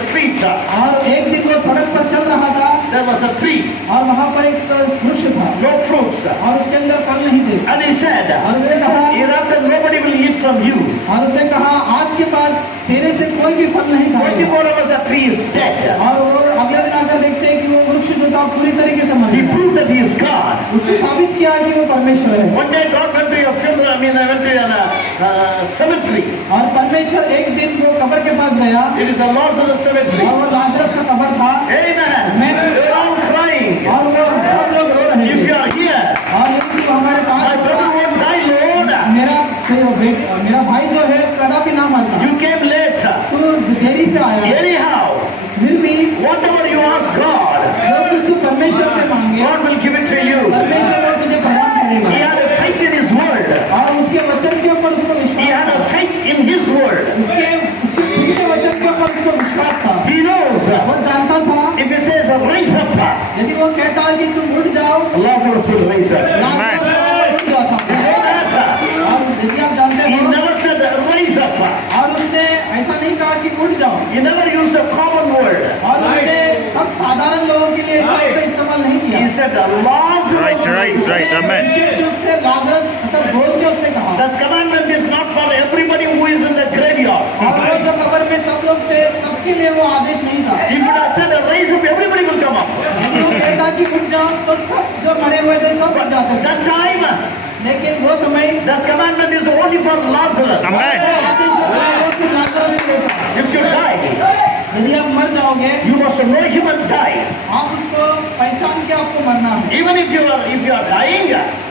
street. और एक दिन वो सड़क पर चल रहा था, There was a tree, और वहाँ पर एक वृक्ष था, no fruits. और उसके अंदर फल नहीं थे। And he said, और उसने कहा, hereafter nobody will eat from you. और उसने कहा, आज के बाद तेरे से कोई भी फल नहीं खाएगा। 24 hours the tree is dead. और वो अगले दिन आकर देखते हैं कि वो वृक्ष जो था पूरी तरीके से मर He गया। proved that he is God. उसने साबित किया कि वो परमेश्वर है। One day God went to your funeral, I went to a cemetery. और परमेश्वर एक दिन वो कब्र के पास गया, It is the Lazarus cemetery. और वो लाजरस का कब्र था, Amen. They are all crying. और वो सब लोग रो रहे If थे। you are here, और यदि वो हमारे my pass brother won't die, Lord. मेरा भाई जो है कदापि ना मरता, You came late. तो देरी से आया, Anyhow, फिर भी whatever you ask God, जो कुछ तू परमेश्वर से मांगे, God will give it to you. परमेश्वर वो तुझे प्रदान He करेगा। had a faith in His word. और उसके वचन के ऊपर उसको He विश्वास had था, a faith in His word. उसके खुद के वचन के ऊपर उसको विश्वास था। He knows वो जानता था, if He says, raise up, यदि वो कहता है कि तुम उठ जाओ, Lazarus will raise up. Lazarus उठ जाता। और यदि आप जानते He हो, never said, raise up. और उसने ऐसा नहीं कहा कि उठ जाओ, He never used a common word. और उसने सब साधारण लोगों के लिए इसका इस्तेमाल नहीं किया। He said, Lazarus. Right. Amen. विशेष रूप से लाजरस ऐसा बोल के उसने कहा। That commandment is not for everybody who is in the graveyard. और वो जो कब्र में सब लोग थे, सबके लिए वो आदेश नहीं था। If you have said, raise up, everybody will come up. यदि वो कहता कि उठ जाओ, तो सब जो मरे हुए थे सब उठ जाते थे। That time, लेकिन वो समय that commandment is only for Lazarus. Amen. वो आदेश जो था, वो सिर्फ लाजरस के लिए था। If you die, यदि आप मर जाओगे, you must know him and die. आप उसको पहचान के आपको मरना है। Even if you are dying,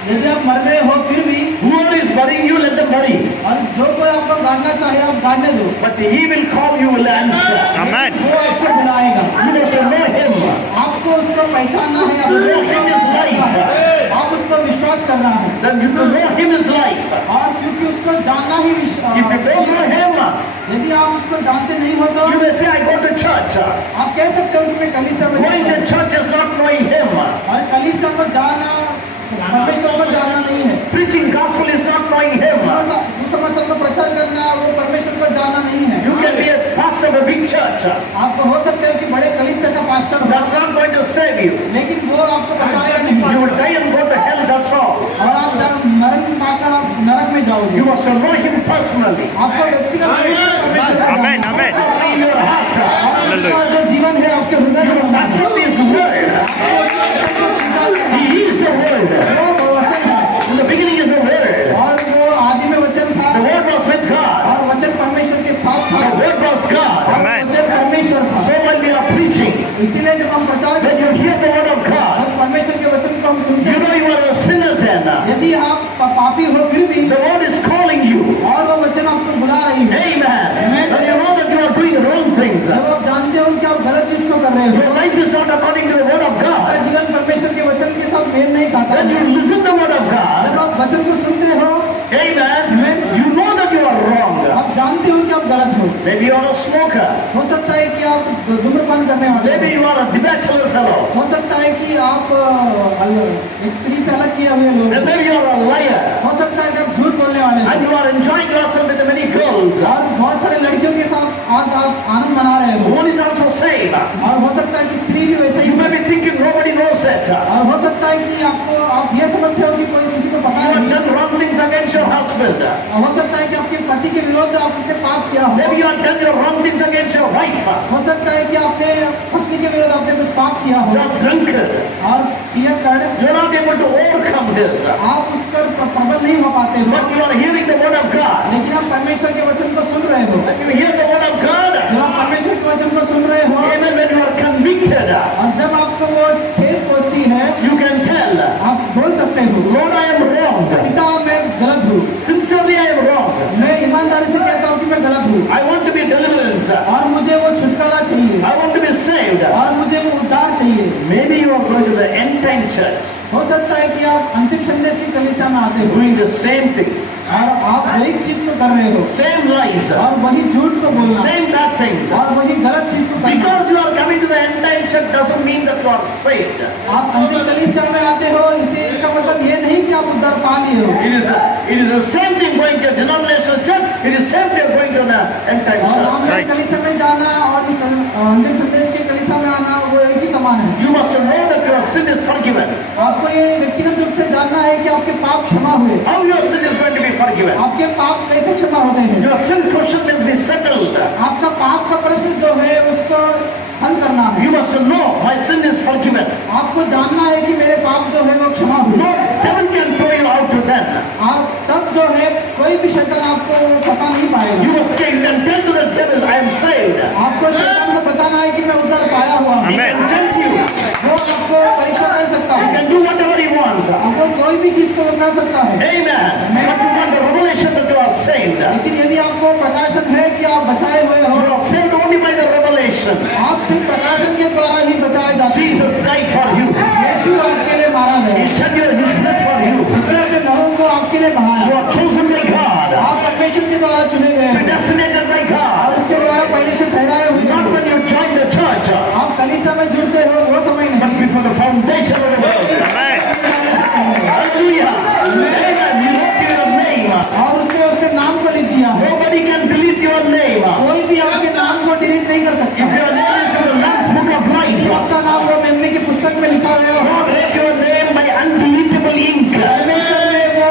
यदि आप मर गए हो फिर भी, whoever is burying you, let them bury. और जो कोई आपको गाड़ना चाहे आप गाड़ने दो, But he will call, you will answer. Amen. वो आपको बुलाएगा। You must know him. आपको उसको पहचानना है, To know him is life. आप उसको विश्वास करना है, Then you to know him is life. और क्योंकि उसको जानना ही If you don't know him, यदि आप उसको जानते नहीं हो तो you may say, I go to church. आप कह सकते हो कि मैं कलीसिया में Going जाता to church is not knowing him. हूं। और कलीसिया को जाना परमेश्वर को जानना नहीं है। Preaching gospel is not knowing him. सुसमाचार को प्रचार करना वो परमेश्वर को जानना नहीं है। You can be a pastor of a big church. आप हो सकते हो कि बड़े कलीसिया का पास्टर हो, That's not going to save you. लेकिन वो आपको बचाएगा नहीं। You will die and go to hell, that's all. और आप जब नरक में पाकर आप नरक में जाओगे, You must know him personally. आपको व्यक्तिगत Amen. Amen. In your heart. आपका जो जीवन है आपके हृदय You में must accept his word. He is the word. वो वचन है, In the beginning is the word. और वो आदि में वचन था, The word was with God. और वचन परमेश्वर के साथ था, The word was God. Amen. वचन परमेश्वर था। So when we are preaching, इसीलिए जब हम प्रचार when करते you हैं hear the word of God, और परमेश्वर के वचन को हम सुनते you हैं, know you are a sinner then. यदि आप पापी हो फिर भी, The word is calling you. और वो वचन आपको बुला रही है, Amen. When you know that you are doing wrong things, जब आप जानते हो कि आप गलत चीज को कर रहे हो, your life is not according to the word of आपका God, जीवन परमेश्वर के वचन के साथ मेल नहीं खाता, when you listen to the word of जब God, आप वचन को सुनते हो, amen, you know that you are wrong. आप जानते हो कि आप गलत हो। Maybe you are a smoker. हो सकता है कि आप धूम्रपान करने वाले Maybe हो, you are a bachelor fellow. हो सकता है कि आप एक स्त्री से अलग किए हुए लोग, Then maybe you are a liar. हो सकता है कि आप झूठ बोलने वाले हो, And you are enjoying yourself with many girls. और बहुत सारे लड़कियों के साथ आज आप आनंद मना रहे हो, One is also saved. और हो सकता है कि स्त्री भी वैसे ही You may be thinking पति के विरुद्ध आपने पाप किया हो। Maybe you have done your wrong things against your wife. हो सकता है कि आपने पत्नी के विरुद्ध आपने कुछ पाप किया हो You have drunken. और पिया कर You are not able to overcome this. आप उस पर प्रबल नहीं हो पाते हो, But you are hearing the word of God. लेकिन आप परमेश्वर के वचन को सुन रहे हो। When you hear the word of God, जब आप परमेश्वर के वचन को सुन रहे हो even when you are convicted, और जब आपको वो ठेस पहुंचती है, you can tell, आप बोल सकते हो, Lord, I am wrong. पिता मैं गलत हूँ, Sincerely, I am wrong. मैं ईमानदारी से कहता हूँ कि मैं गलत हूँ I want to be deliverance. और मुझे वो छुटकारा चाहिए I want to be saved. और मुझे वो उद्धार चाहिए। Maybe you are going to the end time church, हो सकता है कि आप अंतिम संदेश की कलीसिया में आते हो doing the same things, और आप वही चीज को कर रहे हो same lies, और वही झूठ को बोलना same bad things. और वही गलत चीज को करना। Because you are coming to the end time church doesn't mean that you are saved. आप अंतिम कलीसिया में आते हो, इसे इसका मतलब ये नहीं कि आप उद्धार पा लिए हो। It is the same thing going to a denominational church. It is same thing going to an end time और church. हमें Right. कलीसिया में जाना और इस अंतिम संदेश के कलीसिया में आना वो एक ही समान है। You must know that your sin is forgiven. आपको ये व्यक्तिगत रूप से जानना है कि आपके पाप क्षमा हुए। How your sin is going to be forgiven? आपके पाप कैसे क्षमा होते हैं? Your sin question will be settled. आपका पाप का प्रश्न जो है उसको हल करना है। You must know my sin is forgiven. आपको जानना है कि मेरे पाप जो है वो क्षमा हुए। No devil can throw you out to them. आप तब जो है कोई भी शैतान आपको पता नहीं पाएगा। You must take and tell to the devil, I am saved. आपको शैतान को बताना है कि मैं उद्धार पाया हुआ हूँ। He can tempt you. वो आपको परीक्षा कर सकता He है, can do whatever he wants. आपको कोई भी चीज को कर सकता है। Amen. But you want the revelation that you are saved. लेकिन यदि आपको प्रकाशन है कि आप बचाए हुए हो, You are saved only by the revelation. आप सिर्फ प्रकाशन के द्वारा ही बचाए जाते हैं। Jesus died for you. यीशु आपके लिए मारा He गया, shed his blood for you. उसने अपने लहू को आपके लिए बहाया। You are chosen by God. आप परमेश्वर के द्वारा चुने गए हैं Predestinated by God. और उसके द्वारा पहले से ठहराए हुए Not हैं। when you join the church, आप कलीसिया में जुड़ते हो वो समय but नहीं, before the foundation of the world. Amen. Hallelujah. Amen. You wrote your name. और उसने उसके नाम को लिख दिया है। Nobody can delete your name. कोई भी आपके नाम को डिलीट नहीं कर सकता। If your name is in the Lamb's Book of Life, आपका नाम वो मेमने की पुस्तक में लिखा गया हो। God wrote your name by undeletable ink. परमेश्वर ने वो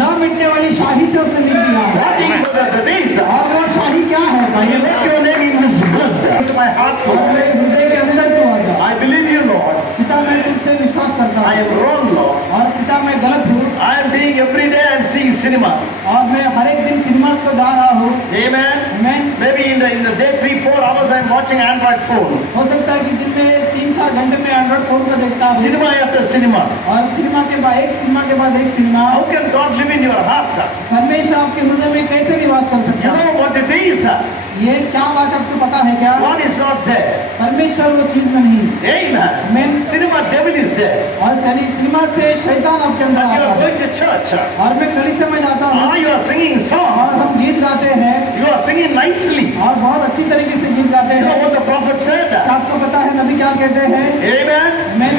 न मिटने वाली शाही से उसने लिख दिया है। What ink was that? It is. और वो शाही क्या है He भाई? wrote your name in his blood. Into my heart, और Lord. मेरे हृदय के अंदर तो आ जा। I believe you, Lord. पिता मैं तुझसे विश्वास करता I हूँ am wrong, Lord. और पिता मैं गलत हूँ I am being every day I am seeing cinemas. और मैं हर एक दिन सिनेमास को जा रहा हूँ। Amen. मैं Maybe in the day 3-4 hours I am watching Android phone. हो सकता है कि दिन में 3-4 घंटे में एंड्रॉइड फोन को देखता हूँ Cinema after cinema. और सिनेमा के बाद एक cinema How can God live in your heart? परमेश्वर आपके हृदय में कैसे निवास कर You सकता है? know what it is? ये क्या बात आपको पता है क्या? God is not there. परमेश्वर वो चीज में नहीं Amen. मैं Cinema devil is there. और सिनेमा से शैतान आपके अंदर But you आता are है going to church. और मैं कलीसिया में जाता हूँ You are singing और song. हम गीत गाते हैं You are singing nicely. और बहुत अच्छी तरीके से गीत गाते You know हैं। what the prophet said? आपको पता है नबी क्या कहते हैं? Amen. मैं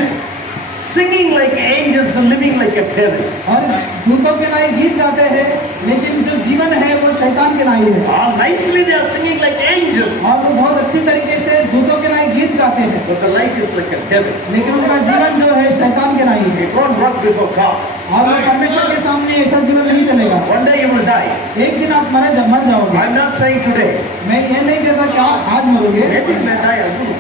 Singing like angels and living like a devil. और दूतों के नाई गीत गाते हैं लेकिन जो जीवन है वो शैतान के नाई है Nicely they are singing like angels. और वो बहुत अच्छी तरीके से दूतों के नाई गीत गाते हैं But the life is like a devil. लेकिन उनका जीवन जो है शैतान के नाई है It won't work before God. और वो परमेश्वर के सामने ऐसा जीवन नहीं चलेगा। One day you will die. एक दिन आप मर जाओगे। I'm not saying today. मैं ये नहीं कहता कि आप आज मरोगे, Maybe you may die soon.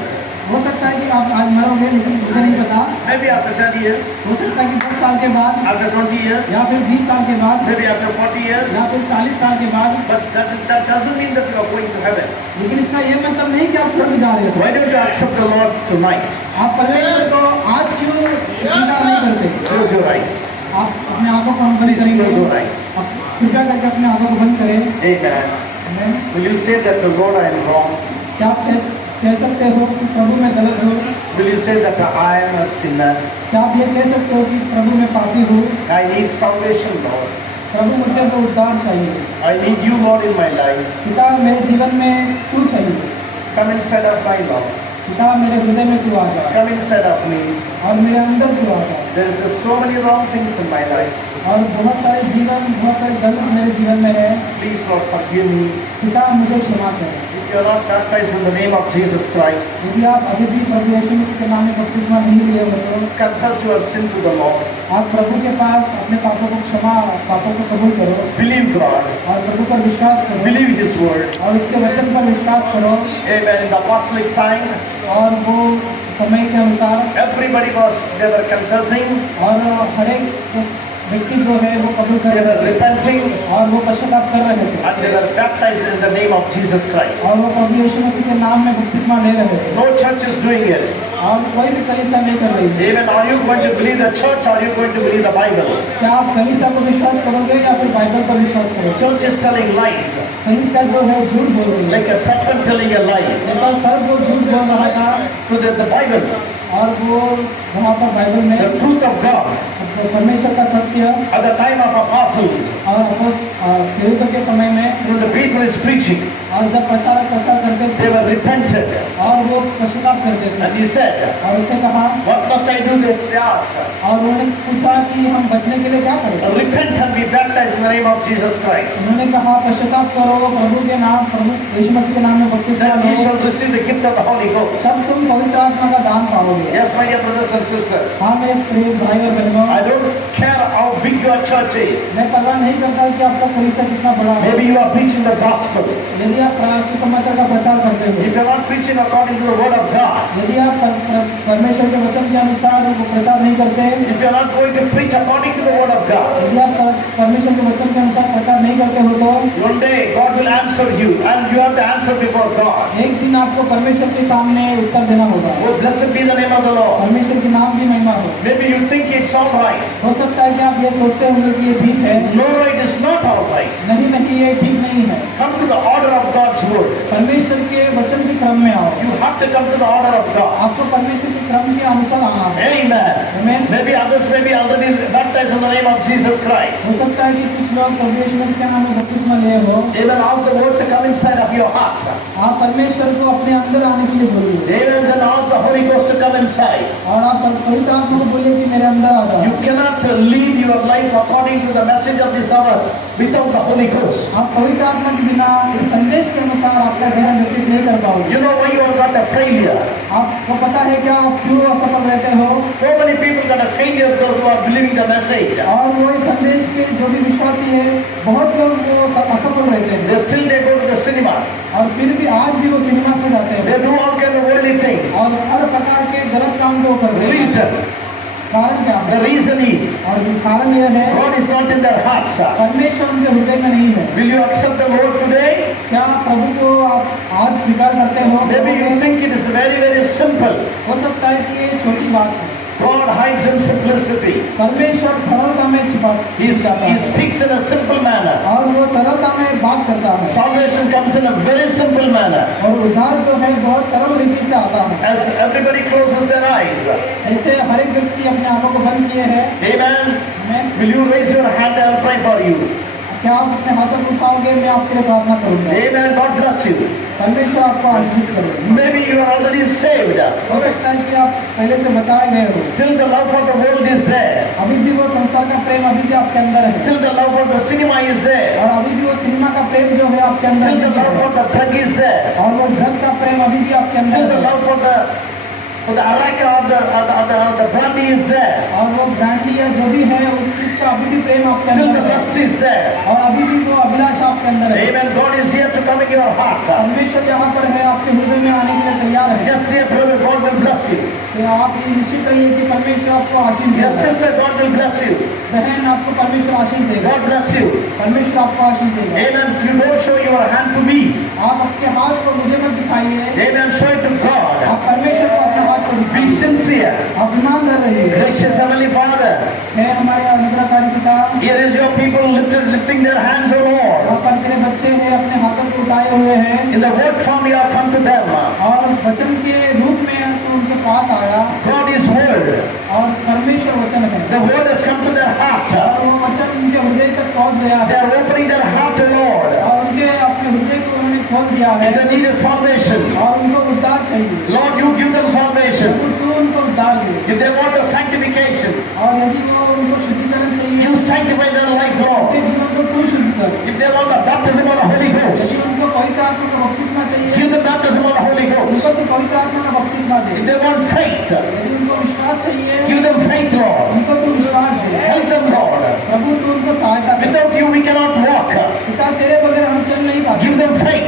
हो सकता है कि आप आज मरोगे लेकिन मुझे नहीं पता। Maybe after 10 years, हो सकता है कि 10 साल के बाद after 20 years, या फिर 20 साल के बाद maybe after 40 years. या फिर 40 साल के बाद, But that doesn't mean that you are going to heaven. लेकिन इसका ये मतलब नहीं कि आप स्वर्ग जा रहे हो। Why don't you accept the Lord tonight? आप परमेश्वर को आज क्यों स्वीकार नहीं करते? Close your eyes. आप अपने आंखों को बंद Please करेंगे, close your eyes. आप कृपया करके अपने आंखों को बंद करें। Amen. Amen। Will you say that the Lord I am wrong? क्या आप कह सकते हो कि प्रभु मैं गलत हूँ? Will you say that I am a sinner? क्या आप ये कह सकते हो कि प्रभु मैं पापी हूँ? I need salvation, Lord. प्रभु मुझे तो उद्धार चाहिए। I need you, Lord, in my life. पिता मेरे जीवन में तू चाहिए। Come inside of my Lord. पिता मेरे हृदय में तू आ जा Come inside of me. और मेरे अंदर तू आ जा। There is so many wrong things in my life. और बहुत सारे गलत मेरे जीवन में है। Please, Lord, forgive me. पिता मुझे क्षमा कर। If If you are not baptized in the name of Jesus Christ, यदि आप अभी भी प्रभु यीशु मसीह के नाम में बपतिस्मा नहीं लिए हो तो confess your sin to the Lord. आप प्रभु के पास अपने पापों को पापों को कबूल करो Believe God. और प्रभु पर विश्वास करो Believe His word. और उसके वचन पर विश्वास करो। Amen. In the apostolic time, और वो समय के अनुसार everybody they were confessing, और हर एक व्यक्ति जो है वो कबूल कर they रहे were थे repenting, और वो पश्चाताप कर रहे थे and they were baptized in the name of Jesus Christ. और वो प्रभु यीशु मसीह के नाम में बपतिस्मा ले रहे थे No church is doing it. और कोई भी कलीसिया नहीं कर रही है। Amen. Are you going to believe the church or are you going to believe the Bible? क्या आप कलीसिया को विश्वास करोगे या फिर बाइबल पर विश्वास करोगे? Church is telling lies, कलीसिया जो है झूठ बोल रही है, like a serpent telling a lie जैसा सर्प वो झूठ बोल रहा था to the Bible. और वो वहाँ पर बाइबल में The truth of God परमेश्वर का सत्य at the time of apostles, और प्रेरितों के समय में when the people is preaching, और जब प्रचारक प्रचार करते they थे were repented. और वो पश्चाताप करते थे And he said, और उसने कहा what must I do? They asked. और उन्होंने पूछा कि हम बचने के लिए क्या करें? Repent and be baptized in the name of Jesus Christ. उन्होंने कहा पश्चाताप करो प्रभु के नाम प्रभु यीशु मसीह के नाम में बपतिस्मा Then ye low shall receive the gift of the Holy Ghost. तब तुम पवित्र आत्मा का दान पाओगे। Yes, my dear brothers and sisters. हाँ मेरे प्रिय भाई और बहनों, I don't care how big your church is. मैं परवाह नहीं करता कि आपका कलीसिया कितना बड़ा है। Maybe you are preaching the gospel. यदि आप सुसमाचार का प्रचार करते हो, If you are not preaching according to the word of God, यदि आप परमेश्वर के वचन के अनुसार वो प्रचार नहीं करते, if you are not going to preach according to the word of God, यदि आप परमेश्वर के वचन के अनुसार प्रचार नहीं करते हो तो one day God will answer you and you have to answer before God. एक दिन आपको परमेश्वर के सामने उत्तर देना होगा। Oh, blessed be the name of the Lord. परमेश्वर के नाम की महिमा हो। Maybe you think it's all right. हो सकता है कि आप ये सोचते होंगे कि ये ठीक है। No, it is not all right. नहीं नहीं ये ठीक नहीं है। Come to the order of God's word. परमेश्वर के वचन के क्रम में आओ। You have to come to the order of God. आपको परमेश्वर के क्रम के अनुसार आना है। Amen. Amen. Maybe others may be already baptized in the name of Jesus Christ. हो सकता है कि कुछ लोग प्रभु यीशु मसीह के नाम में बपतिस्मा लिए हो। Even ask the word to come inside of your heart. आप परमेश्वर को अपने अंदर आने के लिए बोलिए Amen. Then ask the Holy Ghost to come inside. और आप पवित्र आत्मा को बोलिए कि मेरे अंदर आ जाओ। You cannot live your life according to the message of this hour without the Holy Ghost. आप पवित्र आत्मा के बिना इस संदेश के अनुसार आपका जीवन व्यतीत नहीं कर पाओगे। You know why you are not a failure? आपको पता है क्या आप क्यों असफल रहते हो? So many people got a failure, those who are believing the message. और वो इस संदेश के जो भी विश्वासी है बहुत लोग वो असफल रहते हैं They still they go to the cinemas. और फिर भी आज भी वो सिनेमा में जाते हैं They do all kinds of worldly things. और हर प्रकार के गलत काम को करते हैं। Reason. कारण क्या The है? reason is और कारण यह है God is not in their hearts. परमेश्वर उनके हृदय में नहीं है। Will you accept the Lord today? क्या प्रभु को आप आज स्वीकार करते हो? Maybe you think it is very, very simple. हो सकता है कि ये छोटी बात है। God hides in simplicity. परमेश्वर सरलता में He जाता है speaks in a simple manner. और वो सरलता में बात करता है Salvation comes in a very simple manner. और उद्धार जो है बहुत सरल रीति से आता है। As everybody closes their eyes. ऐसे हर एक व्यक्ति अपने आंखों को बंद किए हैं। Amen. मैं Will you raise your hand and I'll pray for you? क्या आप अपने हाथों को उठाओगे? मैं आपके लिए प्रार्थना करूंगा। Amen. God bless you. परमेश्वर आपको आशीष करे। Maybe you are already saved. हो सकता है कि आप पहले से बचाए गए हो। Still the love for the world is there. अभी भी वो संसार का प्रेम अभी भी आपके अंदर है Still the love for the cinema is there. और अभी भी वो सिनेमा का प्रेम जो है आपके अंदर Still the नहीं love है for the drug is there. और वो ड्रग का प्रेम अभी भी आपके Still अंदर the है love for the araka of the brandy is there. और वो ब्रांडी या जो भी है उस चीज का अभी भी प्रेम आपके Still अंदर the है lust is there. और अभी भी वो अभिलाष आपके अंदर है। Amen. God is here to come in your heart. परमेश्वर यहाँ पर है आपके हृदय में आने के लिए तैयार है। Yes, dear brother, God will bless you. तो आप ये निश्चित रहिए कि परमेश्वर आपको आशीष Yes, देगा। sister, God will bless you. बहन आपको परमेश्वर आशीष देगा। God bless you. परमेश्वर आपको आशीष देगा। Amen. You don't show your hand to me. आप अपने हाथ को मुझे मत दिखाइए। Amen. Show it to God. आप परमेश्वर को अपने हाथ को Be दिखाइए। sincere. आप ईमानदार रहिए। Gracious Heavenly Father, है हमारे अनुग्रहकारी पिता। here is your people lifting their hands, O Lord. यहाँ पर तेरे बच्चे हैं अपने हाथों को उठाए हुए हैं In the word form you have come to them. और वचन के रूप में तो उनके पास आया God is word. और परमेश्वर वचन है The word has come to their heart. और वो वचन उनके हृदय तक पहुंच गया They है are opening their heart, O Lord. और उनके अपने हृदय को उन्होंने खोल दिया है And they need a salvation. और उनको उद्धार चाहिए। Lord, you give them salvation. तू उनको उद्धार दे If they want a sanctification, और यदि वो उनको शुद्धिकरण चाहिए you sanctify their life, उनके Lord. जीवन को तू शुद्ध कर। If they want the baptism of the Holy यदि Ghost, उनको पवित्र आत्मा का बपतिस्मा चाहिए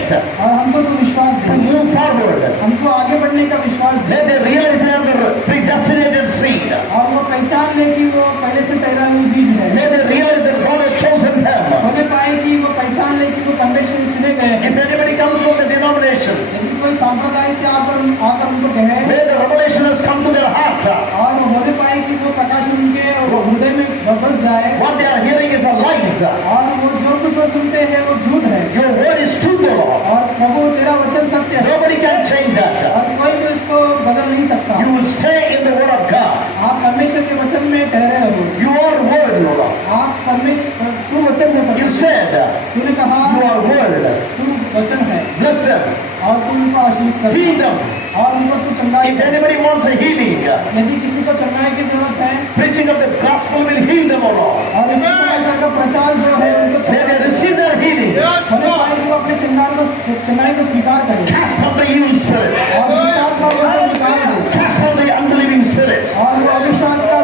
faith और हमको तो विश्वास to है, move forward. हमको आगे बढ़ने का विश्वास है। May they realize they are the predestinated seed. और वो पहचान ले कि वो पहले से ठहरा हुई बीज है। May they realize that God has chosen them. हमें पाए कि वो पहचान ले कि वो परमेश्वर ने चुने गए हैं। If anybody comes from the denomination, यदि कोई संप्रदाय से आकर उनको कहे may the revelation has come to their heart. और हमें पाए कि वो प्रकाश उनके हृदय में बस जाए What they are hearing is a lies. और वो जो कुछ वो सुनते हैं वो झूठ है। Your word is true, Lord. और प्रभु तेरा वचन सत्य है Nobody can change that. और कोई भी इसको बदल नहीं सकता। You will stay in the word of God. आप परमेश्वर के वचन में ठहरे हो। You are word, Lord. आप परमेश्वर तू वचन है। You said तूने कहा you are word. तू वचन है Bless them. और तू उनको आशीष कर Heal them. और उनको तू चंगाई If कर। anybody wants a healing, यदि किसी को चंगाई की जरूरत है preaching of the gospel will heal them, O Lord. और इस समाचार का प्रचार जो है उनको May they receive their healing. हमें पाए कि वो अपने चंगाई को स्वीकार करें Cast out the evil spirits. और दुष्टात्मा को निकाल दे Cast out the unbelieving spirits. और वो अविश्वास का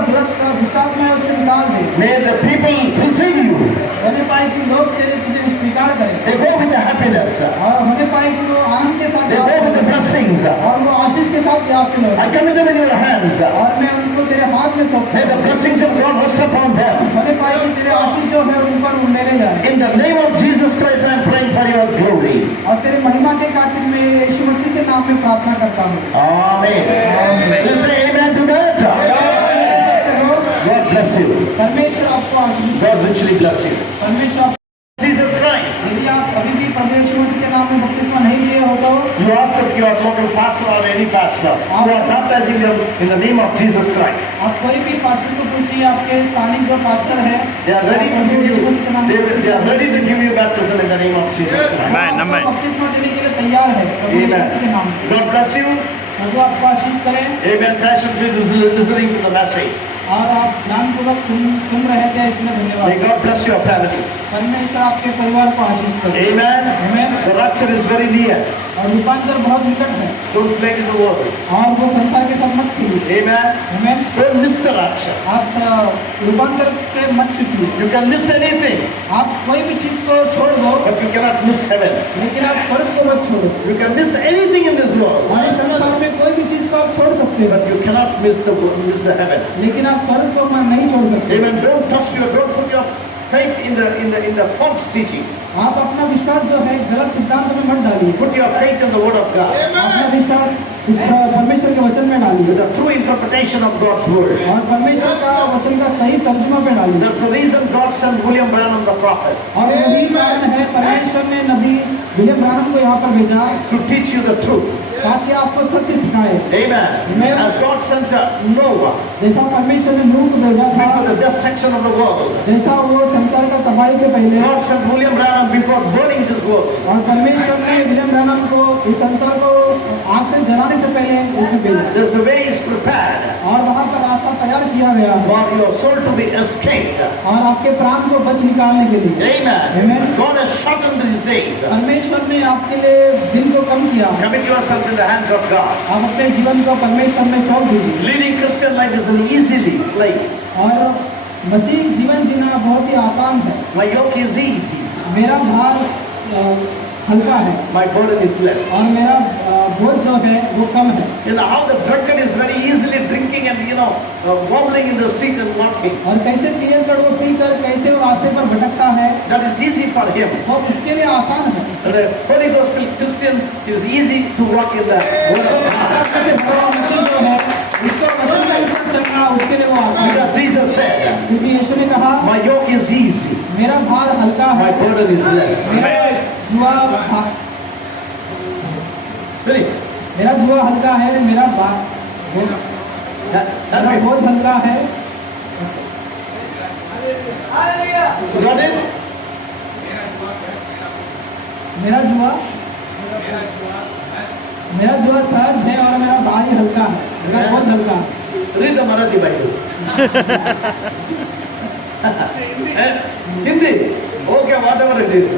दुष्टात्मा है उससे निकाल दे। May the people receive you. हमें पाए कि लोग तुझे स्वीकार करें They go with the happiness. और हमें पाए कि वो आनंद के साथ They go with the blessings. और वो आशीष के साथ हासिल हो I commit them in your hands. और मैं उनको तेरे हाथ में सौंपता May the हूं। blessings of God rest upon them. हमें पाए कि तेरे आशीष जो है उन पर उड़ने जाए In the name of Jesus Christ, I am praying for your glory. और तेरे महिमा के खातिर मैं यीशु मसीह के नाम में प्रार्थना करता हूँ। Amen. Let's say amen to that. God bless you. परमेश्वर आपको आशीष God richly bless you. परमेश्वर आप- Jesus Christ. यदि आप अभी भी प्रभु यीशु मसीह के नाम में बपतिस्मा नहीं लिए हो तो You ask if you are local pastor or any pastor. You are baptizing them in the name of Jesus Christ. आप कोई भी पास्टर को पूछिए आपके स्थानीय जो पास्टर है They are ready to give you. They are ready to give you baptism in the name of Jesus Christ. Amen, amen. बपतिस्मा देने के लिए तैयार है प्रभु यीशु मसीह के नाम Amen. में। God bless you. प्रभु आपको आशीष करें Amen. Thanks for listening to the message. और आप ध्यानपूर्वक सुन रहे थे इसमें May धन्यवाद। God bless your family. परमेश्वर आपके परिवार को आशीष करे। Amen. Amen. The rapture is very near. और रूपांतर बहुत निकट है Don't play with the world. और वो संसार के साथ मत खेलिए। Amen. Amen. Don't miss the rapture. आप रूपांतर से मत चूकिए। You can miss anything, आप कोई भी चीज को छोड़ दो but you cannot miss heaven. लेकिन आप स्वर्ग को मत छोड़ो। You can miss anything in this world, हमारे संसार में कोई भी चीज को आप छोड़ सकते हो but you cannot miss the heaven. लेकिन आप स्वर्ग को नहीं छोड़ सकते। Amen. Don't put your faith in the false teaching. आप अपना विश्वास जो है गलत सिद्धांत में मत डालिए। Put your faith in the word of God. अपना विश्वास परमेश्वर के वचन में डालिए With the true interpretation of God's word. और परमेश्वर का वचन का सही तर्जुमा पे डालिए। That's the reason God sent William Branham the prophet और यही कारण है परमेश्वर ने नबी विलियम ब्रानम को यहाँ पर भेजा to teach you the truth. ताकि आपको सत्य सिखाए। Amen. As God sent Noah जैसा परमेश्वर ने नूह को भेजा था before the destruction of the world, जैसा वो संसार का तबाही के पहले God sent William Branham before burning this world. और परमेश्वर ने विलियम ब्रानम को इस संसार को आग से जलाने से पहले उसे भेजा There's a way is prepared और वहाँ पर रास्ता तैयार किया गया for your soul to be escaped. और आपके प्राण को बच निकालने के लिए। Amen. Amen. God has shortened these days. परमेश्वर ने आपके लिए दिन को कम किया। Commit yourself in the hands of God. आप अपने जीवन को परमेश्वर में सौंप दीजिए Leading Christian life is an easy life. और मसीह जीवन जीना बहुत ही आसान है। My yoke is easy. मेरा भार हल्का है My burden is less. और मेरा बोझ जो है वो कम है। You know how the drunkard is very easily drinking and wobbling in the street and walking. और कैसे पिए कर वो पीकर कैसे वो रास्ते पर भटकता है That is easy for him. वो उसके लिए आसान है। The Holy Gospel Christian is easy to walk in the word of God. मसीह जो है उसको वचन का अनुसार चलना उसके लिए वो आसान है। Because Jesus said, क्योंकि यीशु ने कहा my yoke is easy, मेरा भार हल्का my है burden is less. Finish. मेरा जुआ हल्का है मेरा Help me. बोझ हल्का है। You got it? मेरा जुआ सहज है और मेरा भारी हल्का है। मेरा बोझ हल्का है। Read the Marathi Bible. Hindi. Okay, whatever it is.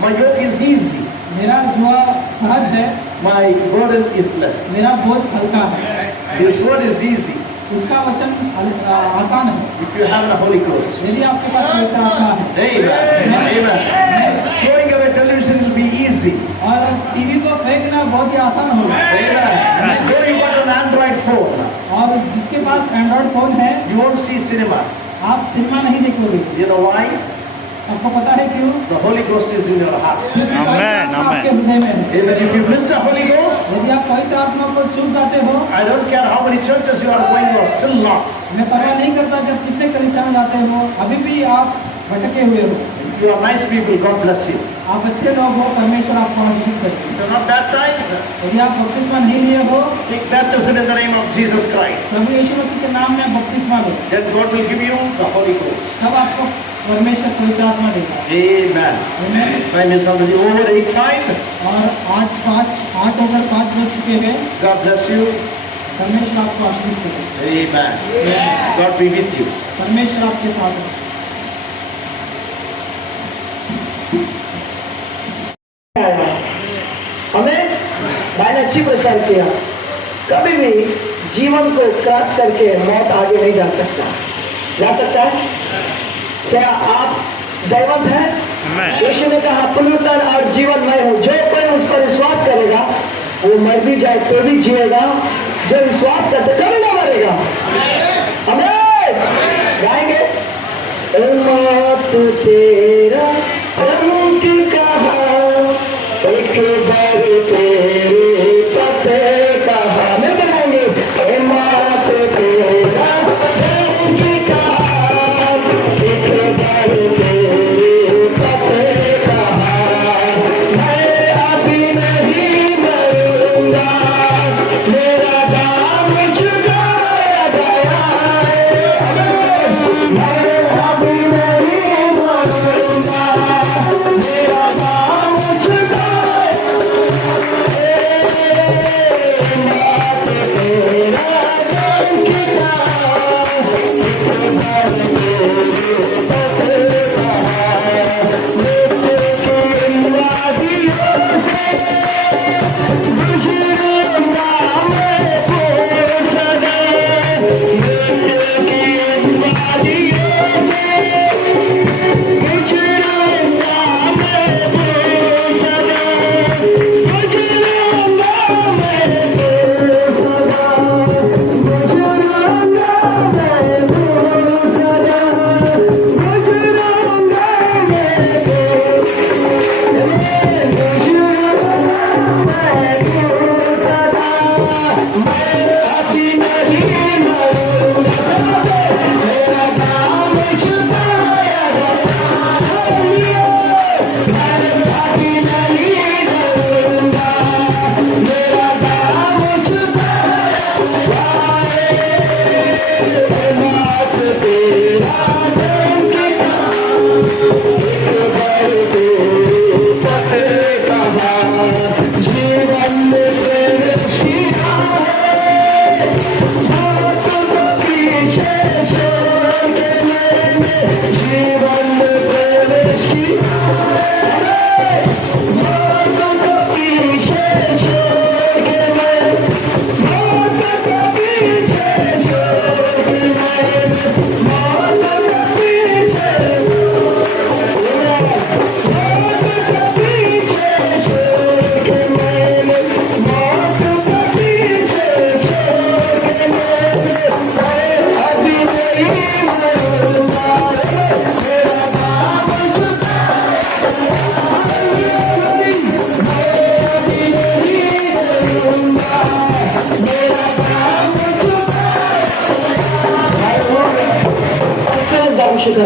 My yoke is easy. मेरा जुआ सहज है My burden is less. मेरा बोझ हल्का है। This word is easy उसका वचन आसान है if you have the Holy Ghost. यदि आपके पास पवित्र आत्मा है। Amen. Amen. Throwing away television will be easy easy. और टीवी को फेंकना बहुत ही आसान होगा। And though you got an Android phone, और जिसके पास एंड्रॉइड फोन है you won't see cinema. आप सिनेमा नहीं देखोगे। You know why? आपको पता है क्यों? The Holy Ghost is in your heart. क्योंकि Amen, पवित्र आत्मा आपके amen. हृदय में है। Even if you miss the Holy Ghost, यदि आप पवित्र आत्मा को चूक जाते हो, I don't care how many churches you are going, you are still lost. मैं परवाह नहीं करता जब कितने कलीसिया में जाते हो, अभी भी आप भटके हुए हो। If you are nice people, God bless you. आप अच्छे लोग हो, परमेश्वर आपको आशीषित करे। If you are not baptized, यदि आप बपतिस्मा नहीं लिए हो, take baptism in the name of Jesus Christ. प्रभु यीशु मसीह के नाम में बपतिस्मा लो, Then God will give you the Holy Ghost. तब आपको परमेश्वर पवित्र आत्मा देगा। Amen. आमीन। Time is already over, 8:05. और 8 होकर 5 बज चुके हैं। God bless you. परमेश्वर आपको आशीष करे। Amen. God be with you. परमेश्वर आपके साथ है। हमें भाई ने अच्छी प्रचार किया। कभी भी जीवन को क्रॉस करके मौत आगे नहीं जा सकता है? क्या आप दैवत हैं? Amen. यीशु ने कहा पुनरुत्थान और जीवन मैं हूँ, जो कोई उस पर विश्वास करेगा वो मर भी जाए तो भी जिएगा, जो विश्वास करते कभी ना मरेगा। हमें गाएंगे मौत तेरा रंग कहा, एक बार तेरे पते कहा, मैं बनाएंगे मौत तेरा रंग कहा, एक बार तेरे पते कहा, मैं अभी नहीं मरूंगा, मेरा दाम चुकाया गया है, मैं अभी नहीं मरूंगा, मेरा दाम चुकाया शुक्र